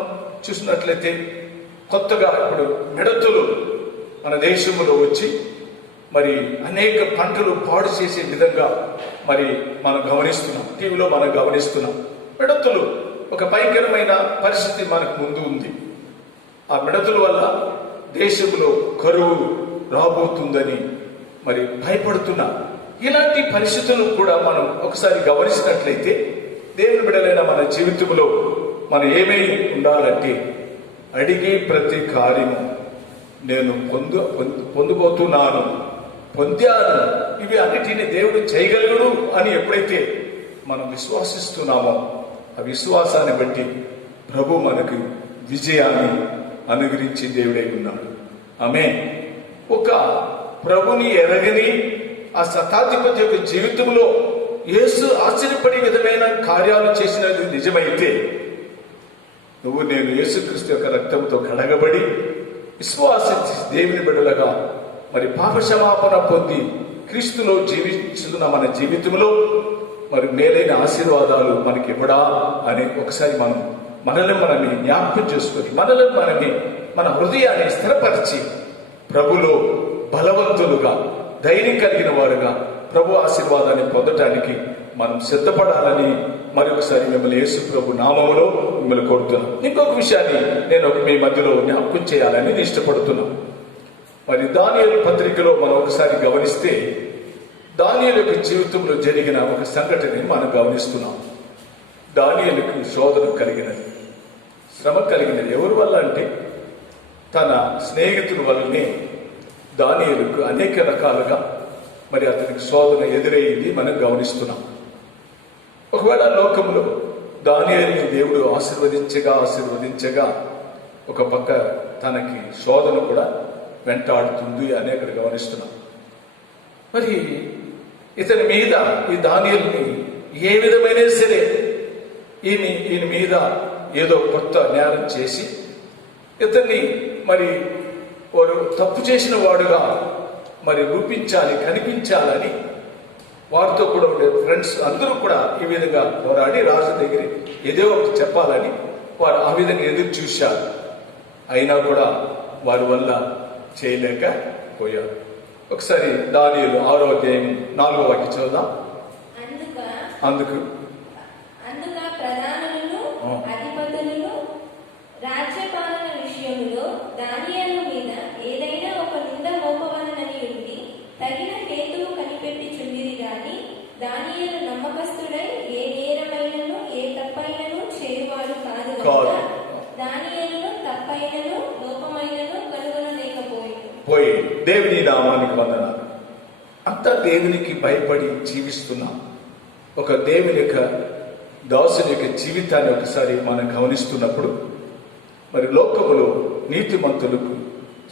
చూసినట్లయితే కొత్తగా ఇప్పుడు మిడతలు మన దేశంలో వచ్చి మరి అనేక పంటలు పాడు చేసే విధంగా మరి మనం గమనిస్తున్నాం, టీవీలో మనం గమనిస్తున్నాం. మిడతలు ఒక భయంకరమైన పరిస్థితి మనకు ముందు ఉంది. ఆ మిడతల వల్ల దేశంలో కరువు రాబోతుందని మరి భయపడుతున్నా. ఇలాంటి పరిస్థితులు కూడా మనం ఒకసారి గమనించినట్లయితే దేవుని బిడ్డలైన మన జీవితంలో మనం ఏమై ఉండాలంటే అడిగే ప్రతి కార్యము నేను పొందబోతున్నాను, పొందాను, ఇవి అన్నిటిని దేవుడు చేయగలడు అని ఎప్పుడైతే మనం విశ్వాసిస్తున్నామో ఆ విశ్వాసాన్ని బట్టి ప్రభు మనకు విజయాన్ని అనుగ్రహించి దేవుడై ఉన్నాడు. ఆమె ఒక ప్రభుని ఎరగని ఆ శతాధిపతి యొక్క జీవితంలో యేసు ఆశ్చర్యపడే విధమైన కార్యాలు చేసినది నిజమైతే నువ్వు నేను యేసుక్రీస్తు యొక్క రక్తంతో కడగబడి విశ్వాసించి దేవుని బిడ్డలుగా మరి పాప క్షమాపణ పొంది క్రీస్తులో జీవిస్తున్న మన జీవితంలో మరి మేలైన ఆశీర్వాదాలు మనకి ఇవ్వడా అని ఒకసారి మనల్ని జ్ఞాపకం చేసుకొని మనల్ని మన హృదయాన్ని స్థిరపరిచి ప్రభులో బలవంతులుగా ధైర్యం కలిగిన వారుగా ప్రభు ఆశీర్వాదాన్ని పొందటానికి మనం సిద్ధపడాలని మరొకసారి మిమ్మల్ని యేసు ప్రభు నామములో మిమ్మల్ని కోరుతున్నాను. ఇంకొక విషయాన్ని నేను మీ మధ్యలో జ్ఞాపకం చేయాలని ఇష్టపడుతున్నాను. మరి దానియేలు పత్రికలో మనం ఒకసారి గమనిస్తే దానియేలు యొక్క జీవితంలో జరిగిన ఒక సంఘటనని మనం గమనిస్తున్నాం. దానియేలుకు శోధన కలిగినది, శ్రమ కలిగినది. ఎవరి వల్ల అంటే తన స్నేహితుల వల్లనే దానియేలుకు అనేక రకాలుగా మరి అతనికి శోధన ఎదురయ్యింది మనం గమనిస్తున్నాం. ఒకవేళ లోకంలో దానియేలుని దేవుడు ఆశీర్వదించగా ఒక పక్క తనకి శోధన కూడా వెంటాడుతుంది అని అక్కడ గమనిస్తున్నాం. మరి ఇతని మీద ఈ దానియేలుని ఏ విధమైన సరే ఈయన మీద ఏదో కొత్త నేరం చేసి ఇతన్ని మరి వారు తప్పు చేసిన వాడుగా మరి రూపించాలి, కనిపించాలని వారితో కూడా ఉండే ఫ్రెండ్స్ అందరూ కూడా ఈ విధంగా పోరాడి రాజు దగ్గర ఏదో ఒకటి చెప్పాలని వారు ఆ విధంగా ఎదురు చూశారు. అయినా కూడా వారి వల్ల చేయలేకపోయారు. ఒకసారి దానియేలు 6వ అధ్యాయం 4వ వాక్యం చదువుదాం. అందుకు ప్రధానులను అధిపతులను రాజ్యపాలన విషయంలో దానియేలు మీద ఏదైనా ఒక నింద మోపవలనని ఉండి తగిన హేతువు కనిపెట్టి చుండిరి గాని దానియేలు నమ్మకస్తుడై ఏ నేరమైనను ఏ తప్పైనను చేయువాడు కాదు కనుక దానియేలును తప్పైనను లోపమైనను కనుగొనలేకపోయి. దేవుని నామానికి వందనాలు. అంతా దేవునికి భయపడి జీవిస్తున్నాం. ఒక దేవుని యొక్క దాసుని యొక్క జీవితాన్ని ఒకసారి మనం గమనిస్తున్నప్పుడు మరి లోకములో నీతిమంతులకు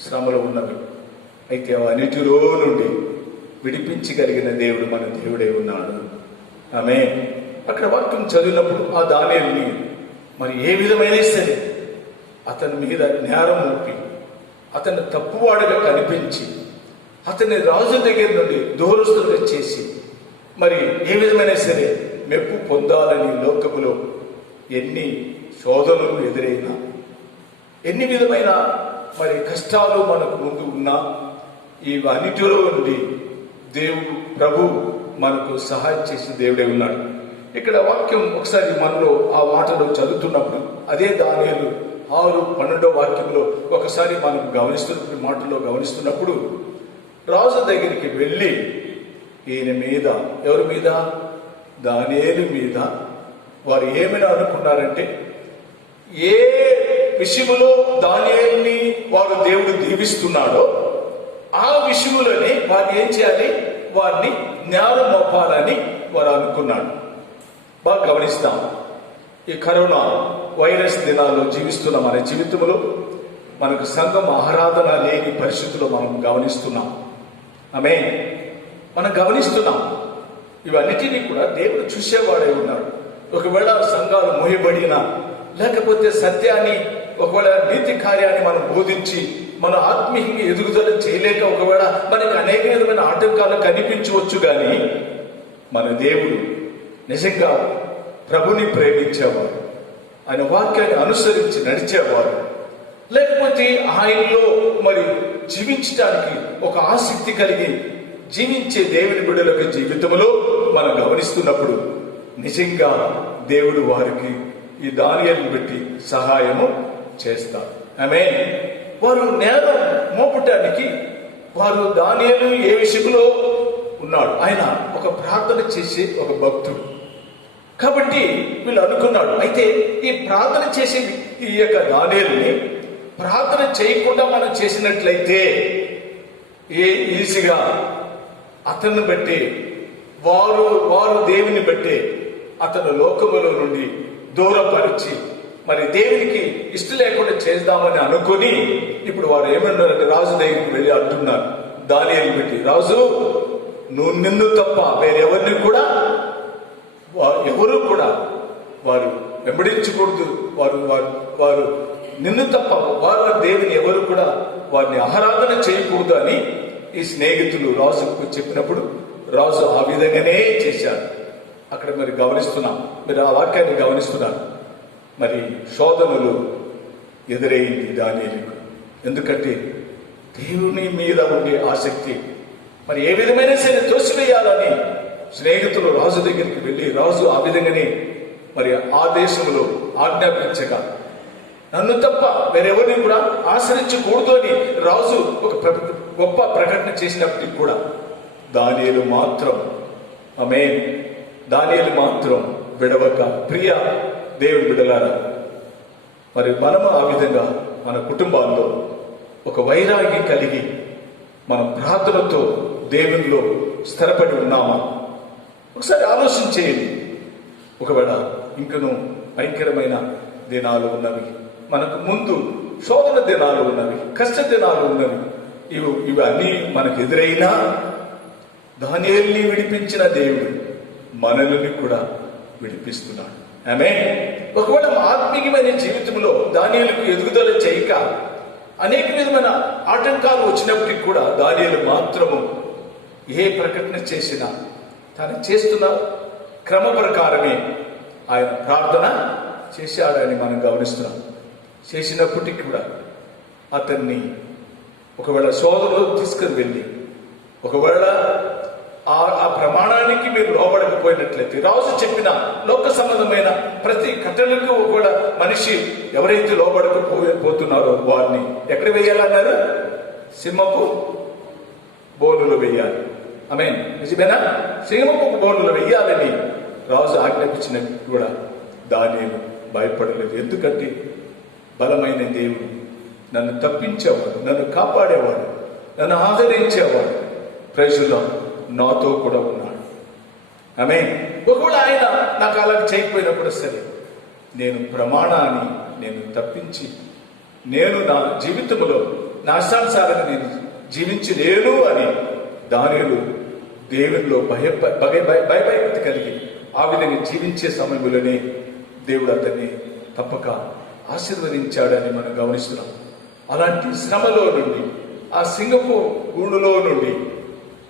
శ్రమలు ఉన్నవి. అయితే అన్నిటిలో నుండి విడిపించగలిగిన దేవుడు మన దేవుడే ఉన్నాడు. ఆమె అక్కడ వాక్యం చదివినప్పుడు ఆ దానియేలుని మరి ఏ విధమైన సరే అతని మీద నేరం మోపి అతన్ని తప్పువాడుగా కనిపించి అతన్ని రాజు దగ్గర నుండి దూరస్తులుగా చేసి మరి ఏ విధమైన సరే మెప్పు పొందాలని లోకములో ఎన్ని శోధనలు ఎదురైనా ఎన్ని విధమైన మరి కష్టాలు మనకు ముందు ఉన్నా ఇవన్నిటిలో నుండి దేవుడు ప్రభు మనకు సహాయం చేసిన దేవుడే ఉన్నాడు. ఇక్కడ వాక్యం ఒకసారి మనలో ఆ మాటలో చదువుతున్నప్పుడు అదే దానియేలు 6:12 వాక్యంలో ఒకసారి మనం గమనిస్తున్నప్పుడు మాటల్లో గమనిస్తున్నప్పుడు రాజు దగ్గరికి వెళ్ళి ఈయన మీద, ఎవరి మీద? దానియేలు మీద వారు ఏమైనా అనుకున్నారంటే ఏ విషయంలో దానియేలుని వారు దేవుడు దీవిస్తున్నాడో ఆ విషయంలోనే వారిని ఏం చేయాలి, వారిని జ్ఞానం మోపాలని వారు అనుకున్నాడు. బాగా గమనిస్తాం. ఈ కరోనా వైరస్ దినాల్లో జీవిస్తున్న మన జీవితంలో మనకు సంఘం ఆరాధన లేని పరిస్థితుల్లో మనం గమనిస్తున్నాం. మనం గమనిస్తున్నాం. ఇవన్నిటినీ కూడా దేవుడు చూసేవాడే ఉన్నాడు. ఒకవేళ సంఘాలు మూయబడినా లేకపోతే సత్యాన్ని ఒకవేళ నీతి కార్యాన్ని మనం బోధించి మన ఆత్మీయంగా ఎదుగుదల చేయలేక ఒకవేళ మనకి అనేక విధమైన ఆటంకాలు కనిపించవచ్చు, కానీ మన దేవుడు నిజంగా ప్రభుని ప్రేమించేవారు, ఆయన వాక్యాన్ని అనుసరించి నడిచేవారు, లేకపోతే ఆయనలో మరి జీవించడానికి ఒక ఆసక్తి కలిగి జీవించే దేవుని బిడ్డల జీవితంలో మనం గమనిస్తున్నప్పుడు నిజంగా దేవుడు వారికి ఈ దానియేలును బట్టి సహాయము చేస్తారు. ఆమేన్. వారు నేరం మోపటానికి వారు దానియేలు ఏ విషయంలో ఉన్నాడు, ఆయన ఒక ప్రార్థన చేసే ఒక భక్తుడు కాబట్టి వీళ్ళు అనుకున్నాడు. అయితే ఈ ప్రార్థన చేసే ఈ యొక్క దానియేలుని ప్రార్థన చేయకుండా మనం చేసినట్లయితే ఈజీగా అతన్ని బట్టి వారు దేవుని బట్టి అతను లోకములో నుండి దూరపరిచి మరి దేవునికి ఇష్టం లేకుండా చేద్దామని అనుకుని ఇప్పుడు వారు ఏమన్నారంటే రాజు దగ్గరికి వెళ్ళి అంటున్నారు దానియేలుని బట్టి, రాజు నువ్వు నిన్ను తప్ప వేరెవరిని కూడా ఎవరు కూడా వారు వెంబడించకూడదు, వారు నిన్ను తప్ప వారు దేవుని ఎవరు కూడా వారిని ఆరాధన చేయకూడదు అని ఈ స్నేహితులు రాజుకు చెప్పినప్పుడు రాజు ఆ విధంగానే చేశారు. అక్కడ మరి గమనిస్తున్నాం, మీరు ఆ వాక్యాన్ని గమనిస్తున్నారు. మరి శోధనలు ఎదురైంది దానియేలుకు, ఎందుకంటే దేవుని మీద ఉండే ఆసక్తి మరి ఏ విధమైన సరే తోసివేయాలని స్నేహితులు రాజు దగ్గరికి వెళ్ళి రాజు ఆ విధంగానే మరి ఆ దేశంలో ఆజ్ఞాపించగా నన్ను తప్ప వేరెవరిని కూడా ఆశ్రయించకూడదు అని రాజు ఒక గొప్ప ప్రకటన చేసినప్పటికీ కూడా దానియేలు మాత్రం దానియేలు మాత్రం విడవక, ప్రియ దేవుని బిడ్డలారా, మరి మనము ఆ విధంగా మన కుటుంబాల్లో ఒక వైరాగ్యం కలిగి మన ప్రార్థనతో దేవునిలో స్థిరపడి ఉన్నామా ఒకసారి ఆలోచన చేయండి. ఒకవేళ ఇంకను భయంకరమైన దినాలు ఉన్నవి, మనకు ముందు శోధన దినాలు ఉన్నవి, కష్ట దినాలు ఉన్నవి, ఇవి అన్నీ మనకు ఎదురైనా దానియేలుని విడిపించిన దేవుడు మనల్ని కూడా విడిపిస్తున్నాడు. ఆమేన్. ఒకవేళ ఆత్మీయమైన జీవితంలో దానియేలుకు ఎదుగుదల చేయక అనేక విధమైన ఆటంకాలు వచ్చినప్పటికీ కూడా దానియేలు మాత్రము ఏ ప్రకటన చేసినా తను చేస్తున్న క్రమ ప్రకారమే ఆయన ప్రార్థన చేశాడని మనం గమనిస్తున్నాం. చేసినప్పటికీ కూడా అతన్ని ఒకవేళ శోధనలో తీసుకుని వెళ్ళి ఒకవేళ ఆ ప్రమాణానికి మీరు లోబడకపోయినట్లయితే రాజు చెప్పిన లోక సంబంధమైన ప్రతి ఘటనకు ఒకవేళ మనిషి ఎవరైతే లోబడకపోతున్నారో వారిని ఎక్కడ వేయాలన్నారు? సింహపు బోనులు వేయాలి. ఆమేన్. నిజమేనా? సింహపు బోనులు వేయాలని రాజు ఆజ్ఞాపించినట్టు కూడా దానియేలు భయపడలేదు. ఎందుకంటే బలమైన దేవుడు నన్ను తప్పించేవాడు, నన్ను కాపాడేవాడు, నన్ను ఆదరించేవాడు ప్రజల్లో నాతో కూడా ఉన్నాడు. ఆమేన్. ఒకవేళ ఆయన నాకు అలా చేయకపోయినప్పుడు సరే నేను ప్రమాణాన్ని నేను తప్పించి నేను నా జీవితంలో నా ఇష్టానుసారంగా నేను జీవించలేను అని దానియేలు దేవునిలో భయభక్తి కలిగి ఆ విధంగా జీవించే సమయంలోనే దేవుడు అతన్ని తప్పక ఆశీర్వదించాడని మనం గమనిస్తున్నాం. అలాంటి శ్రమలో నుండి ఆ సింగపు గూడులో నుండి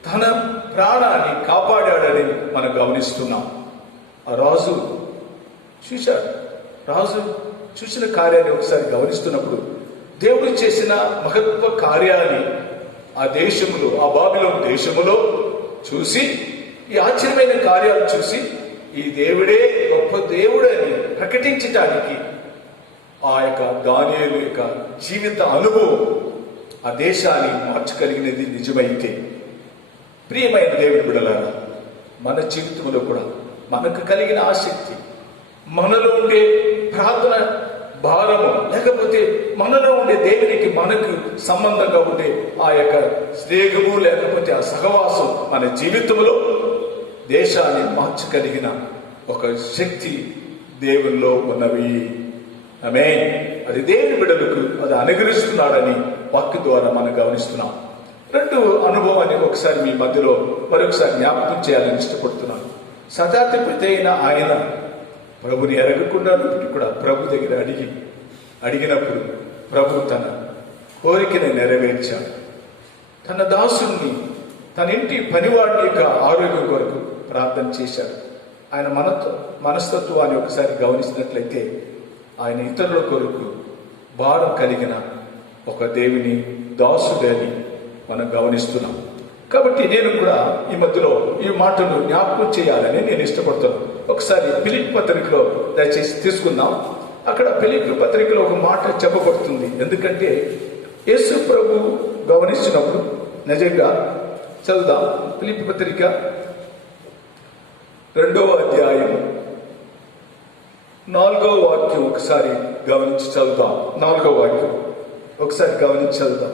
తన ప్రాణాన్ని కాపాడాడని మనం గమనిస్తున్నాం. ఆ రాజు చూశాడు. రాజు చూసిన కార్యాన్ని ఒకసారి గమనిస్తున్నప్పుడు దేవుడు చేసిన మహత్వ కార్యాన్ని ఆ దేశములో, ఆ బాబిలోను దేశములో చూసి ఈ ఆశ్చర్యమైన కార్యాలు చూసి ఈ దేవుడే గొప్ప దేవుడు అని ప్రకటించటానికి ఆ యొక్క దానియేలు యొక్క జీవిత అనుభవం ఆ దేశాన్ని మార్చగలిగినది నిజమైతే, ప్రియమైన దేవుని బిడ్డలారా, మన జీవితంలో కూడా మనకు కలిగిన ఆసక్తి, మనలో ఉండే ప్రార్థన భారము, లేకపోతే మనలో ఉండే దేవునికి మనకు సంబంధంగా ఉండే ఆ యొక్క స్నేహము లేకపోతే ఆ సహవాసం మన జీవితంలో దేశాన్ని మార్చగలిగిన ఒక శక్తి దేవుల్లో ఉన్నవి. ఆమేన్. అది దేవుని బిడ్డలకు అది అనుగ్రహిస్తున్నాడని వాక్య ద్వారా మనం గమనిస్తున్నాం. రెండు అనుభవాన్ని ఒకసారి మీ మధ్యలో మరొకసారి జ్ఞాపకం చేయాలని ఇష్టపడుతున్నాను. శతాధిపతి అయిన ఆయన ప్రభుని ఎరగకుండా కూడా ప్రభు దగ్గర అడిగి అడిగినప్పుడు ప్రభు తన కోరికను నెరవేర్చాడు. తన దాసుని, తన ఇంటి పనివాడి యొక్క ఆరోగ్యం కొరకు ప్రార్థన చేశాడు. ఆయన మనస్తత్వాన్ని ఒకసారి గమనించినట్లయితే ఆయన ఇతరుల కొరకు భారం కలిగిన ఒక దేవుని దాసుడని మనం గమనిస్తున్నాం. కాబట్టి నేను కూడా ఈ మధ్యలో ఈ మాటలు జ్ఞాపకం చేయాలని నేను ఇష్టపడుతున్నాను. ఒకసారి ఫిలిప్పీ పత్రికలో దయచేసి తీసుకుందాం. అక్కడ ఫిలిప్పీ పత్రికలో ఒక మాట చెప్పబడుతుంది. ఎందుకంటే యేసు ప్రభు గమనించినప్పుడు నిజంగా చదువుదాం. ఫిలిప్పీ పత్రిక 2వ అధ్యాయం 4వ వాక్యం ఒకసారి గమనించి చదువుదాం. 4వ వాక్యం ఒకసారి గమనించి చదువుదాం.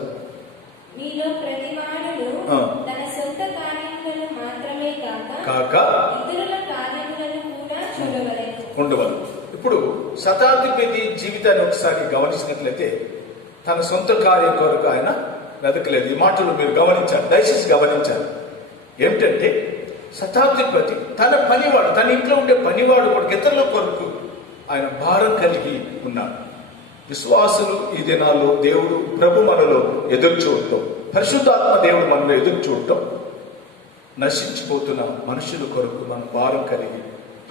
మీలో ప్రతివాడును తన సొంత కార్యములను మాత్రమే కాక ఇతరుల కార్యములను కూడా ఉండవలను. ఇప్పుడు శతాధిపతి జీవితాన్ని ఒకసారి గమనించినట్లయితే తన సొంత కార్యం కొరకు ఆయన వెతకలేదు. ఈ మాటలు మీరు గమనించాలి, దయచేసి గమనించాలి. ఏమిటంటే శతాధిపతి తన పనివాడు, తన ఇంట్లో ఉండే పనివాడు కొరకు, ఇతరుల కొరకు ఆయన భారం కలిగి ఉన్నాడు. విశ్వాసులు ఈ దినాల్లో దేవుడు ప్రభు మనలో ఎదురు చూడటం, పరిశుద్ధాత్మ దేవుడు మనలో ఎదురు చూడటం, నశించిపోతున్న మనుషుల కొరకు మనం భారం కలిగి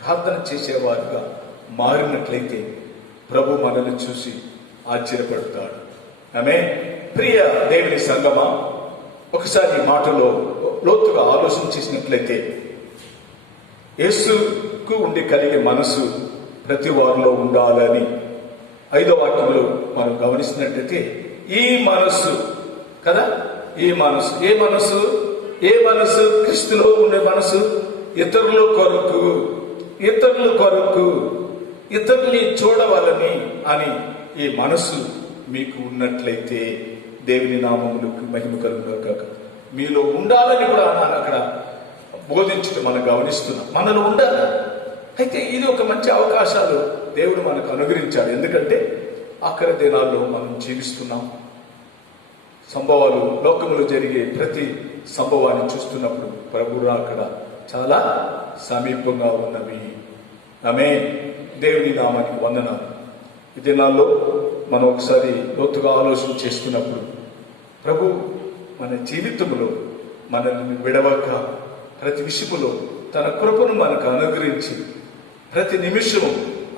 ప్రార్థన చేసేవారుగా మారినట్లయితే ప్రభు మనల్ని చూసి ఆశ్చర్యపడతాడు. ఆమె ప్రియ దేవుని సంగమా, ఒకసారి ఈ మాటలో లోతుగా ఆలోచన చేసినట్లయితే యేసుకు ఉండి కలిగే మనసు ప్రతి వారిలో ఉండాలని 5వ వాక్యంలో మనం గమనిస్తున్నట్లయితే ఈ మనసు కదా, ఈ మనసు ఏ మనసు క్రీస్తులో ఉండే మనసు ఇతరుల కొరకు ఇతరుల్ని చూడవాలని అని ఈ మనసు మీకు ఉన్నట్లయితే దేవుని నామములకు మహిమ కలుగుగాక. మీలో ఉండాలని కూడా అక్కడ బోధించడం మనం గమనిస్తున్నాం. మనలో ఉండాలి. అయితే ఇది ఒక మంచి అవకాశాలు దేవుడు మనకు అనుగ్రహించాడు. ఎందుకంటే ఆఖరి దినాల్లో మనం జీవిస్తున్నాం. సంభవాలు, లోకములో జరిగే ప్రతి సంభవాన్ని చూస్తున్నప్పుడు ప్రభు రాకడ చాలా సమీపంగా ఉన్నవి. ఆమె దేవుని నామానికి వందనాలు. ఈ దినాల్లో మనం ఒకసారి లోతుగా ఆలోచన చేసుకున్నప్పుడు ప్రభు మన జీవితంలో మనల్ని విడవక ప్రతి విషయంలో తన కృపను మనకు అనుగ్రహించి ప్రతి నిమిషం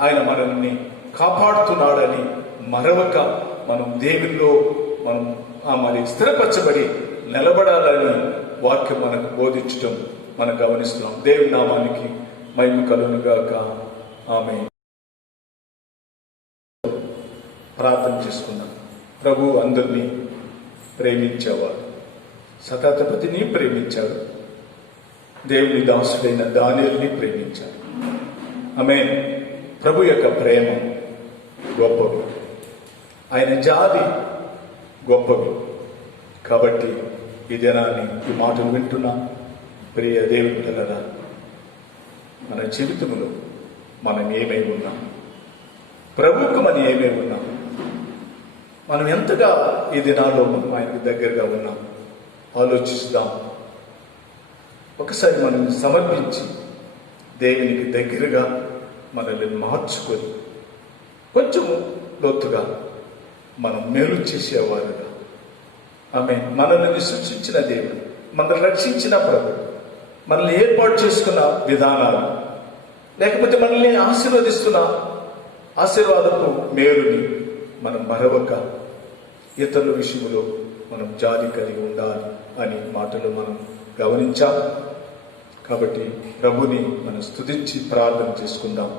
ఆయన మనల్ని కాపాడుతున్నాడని మరవక మనం దేవుల్లో మనం మరి స్థిరపరచబడి నిలబడాలని వాక్యం మనకు బోధించడం మనం గమనిస్తున్నాం. దేవుని నామానికి మహిమ కలుగుగాక. ఆమె ప్రార్థన చేసుకున్నాం. ప్రభు అందరినీ ప్రేమించేవాడు. శతాధిపతిని ప్రేమించాడు. దేవుని దాసుడైన దానియేలుని ప్రేమించాడు. ఆమె ప్రభు యొక్క ప్రేమ గొప్పవి, ఆయన జాతి గొప్పవి. కాబట్టి ఈ దినాన్ని ఈ మాటలు వింటున్నా ప్రియ దేవుని పిల్లరా, మన జీవితంలో మనం ఏమై ఉన్నాం, ప్రభువుకు మనం ఏమై ఉన్నాం, మనం ఎంతగా ఈ దినాల్లో మనం ఆయనకు దగ్గరగా ఉన్నాం ఆలోచిస్తాం. ఒకసారి మనం సమర్పించి దేవునికి దగ్గరగా మనల్ని మార్చుకొని కొంచెం లోతుగా మనం మేలు చేసేవారుగా, ఆమె మనల్ని సృష్టించిన దేవుడు, మనల్ని రక్షించిన ప్రభు, మనల్ని ఏర్పాటు చేసుకున్న విధానాలు, లేకపోతే మనల్ని ఆశీర్వదిస్తున్న ఆశీర్వాదపు మేలుని మనం మరవక ఇతరుల విషయంలో మనం జాలి కలిగి ఉండాలి అని మాటలు మనం గమనించాం. కాబట్టి ప్రభుని మనం స్తుతించి ప్రార్థన చేసుకుందాం.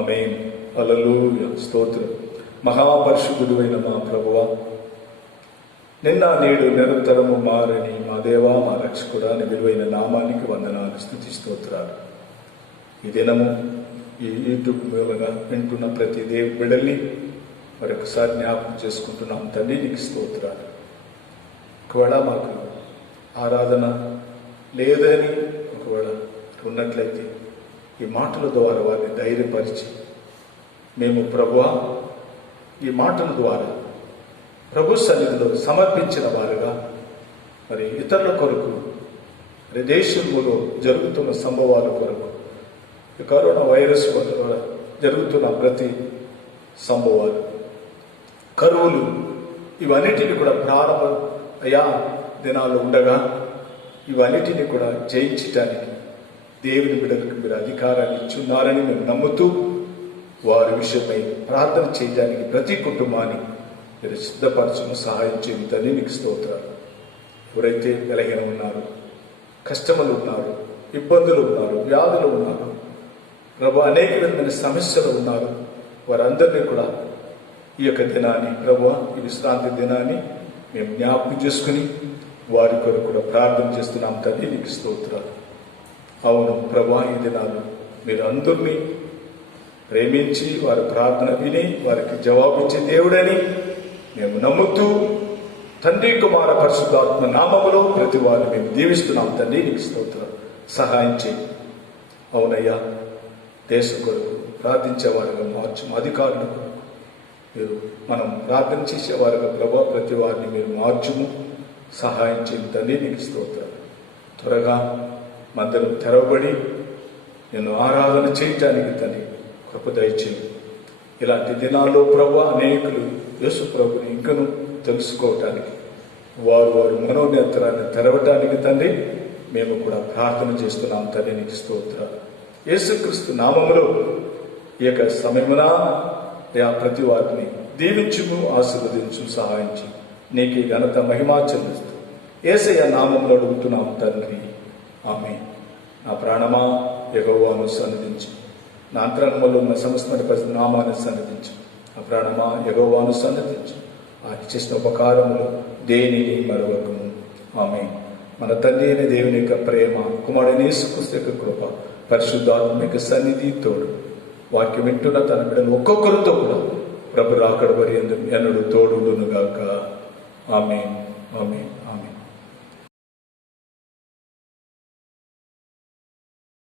ఆమేన్. హల్లెలూయా. స్తోత్రం. మహాపరిశుద్ధుడైన మా ప్రభువా, నిన్న నేడు నిరంతరము మారని మా దేవా, మా రక్షకుడా, నీ విలువైన నామానికి వందనాలు, స్తుతి స్తోత్రాలు. ఈ దినము ఈ యూట్యూబ్ మూలంగా వింటున్న ప్రతి దేవు బిడ్డల్ని మరొకసారి జ్ఞాపకం చేసుకుంటున్నాం. తండ్రి నీకు స్తోత్రాలు. ఒకవేళ మాకు ఆరాధన లేదని ఒకవేళ ఉన్నట్లయితే ఈ మాటల ద్వారా వారిని ధైర్యపరిచి మేము ప్రభువా ఈ మాటల ద్వారా ప్రభు సన్నిధిలో సమర్పించిన వారుగా మరి ఇతరుల కొరకు, మరి దేశంలో జరుగుతున్న సంభవాల కొరకు, ఈ కరోనా వైరస్ వల్ల జరుగుతున్న ప్రతి సంభవాలు, కరువులు ఇవన్నిటిని కూడా ప్రారంభ అయా దినాలు ఉండగా ఇవన్నిటిని కూడా జయించటానికి దేవుని బిడ్డలకు మీరు అధికారాన్ని ఇచ్చున్నారని మేము నమ్ముతూ వారి విషయమై ప్రార్థన చేయడానికి ప్రతి కుటుంబాన్ని మీరు సిద్ధపరచును సహాయం చేయుటని నీకు స్తోత్రాలు. ఎవరైతే వెలగిన ఉన్నారు, కష్టములు ఉన్నారు, ఇబ్బందులు ఉన్నారు, వ్యాధులు ఉన్నారు, ప్రభు అనేక విధమైన సమస్యలు ఉన్నారు, వారందరినీ కూడా ఈ యొక్క దినాన్ని ప్రభు ఈ విశ్రాంతి దినాన్ని మేము జ్ఞాపకం చేసుకుని వారి కొరకు కూడా ప్రార్థన చేస్తున్నాం తండ్రి, నీకు స్తోత్రాలు. అవును ప్రభు, ఈ దినాలు మీరు అందరినీ ప్రేమించి వారి ప్రార్థన విని వారికి జవాబిచ్చే దేవుడని మేము నమ్ముతూ తండ్రి కుమార పరిశుద్ధాత్మ నామములో ప్రతి వారిని మేము దీవిస్తున్నాం తండ్రి, నీకు స్తోత్రాలు. సహాయం చేయి. అవునయ్యా, దేశం కొరకు ప్రార్థించేవారుగా మార్చము, అధికారుల కొరకు మీరు మనం ప్రార్థన చేసేవారుగా ప్రభా ప్రతి వారిని మీరు మార్చుము, సహాయం చేయి తండ్రి, నీకు స్తోత్రాలు. త్వరగా మందిరం తెరవబడి నేను ఆరాధన చేయటానికి తండ్రి కృప దయచేయి. ఇలాంటి దినాల్లో ప్రభు అనేకులు యేసు ప్రభుని ఇంకను తెలుసుకోవటానికి వారు మనోనేత్రాన్ని తెరవటానికి తండ్రి మేము కూడా ప్రార్థన చేస్తున్నాం తండ్రి, నీకు స్తోత్రాలు. యేసుక్రీస్తు నామములో ఈ యొక్క సమయమున ప్రతి వారిని దీవించుము, ఆశీర్వదించు, సహాయం చేయి. నీకు ఘనత మహిమ చెల్లిస్తూ యేసయ్య నామములో అడుగుతున్నాం తండ్రి, ఆమేన్. నా ప్రాణమా యెహోవాను సన్నిధించు, నా అంతరంగంలో ఉన్న సమస్తమైన పరిస్థితి నామాన్ని సన్నిధించు. నా ప్రాణమా యెహోవాను సన్నిధించు, ఆయన చేసిన ఉపకారములు దేనిని మరొకము. ఆమేన్. మన తండ్రి అయిన దేవుని యొక్క ప్రేమ, కుమారుడైన యేసుక్రీస్తు యొక్క కృప, పరిశుద్ధాత్మ యొక్క సన్నిధి తోడు వాక్యం వింటున్న తన బిడ్డలు ఒక్కొక్కరితో కూడా ప్రభు రాకడ వరి ఎన్నడూ తోడుగాక. ఆమేన్. ఆమేన్.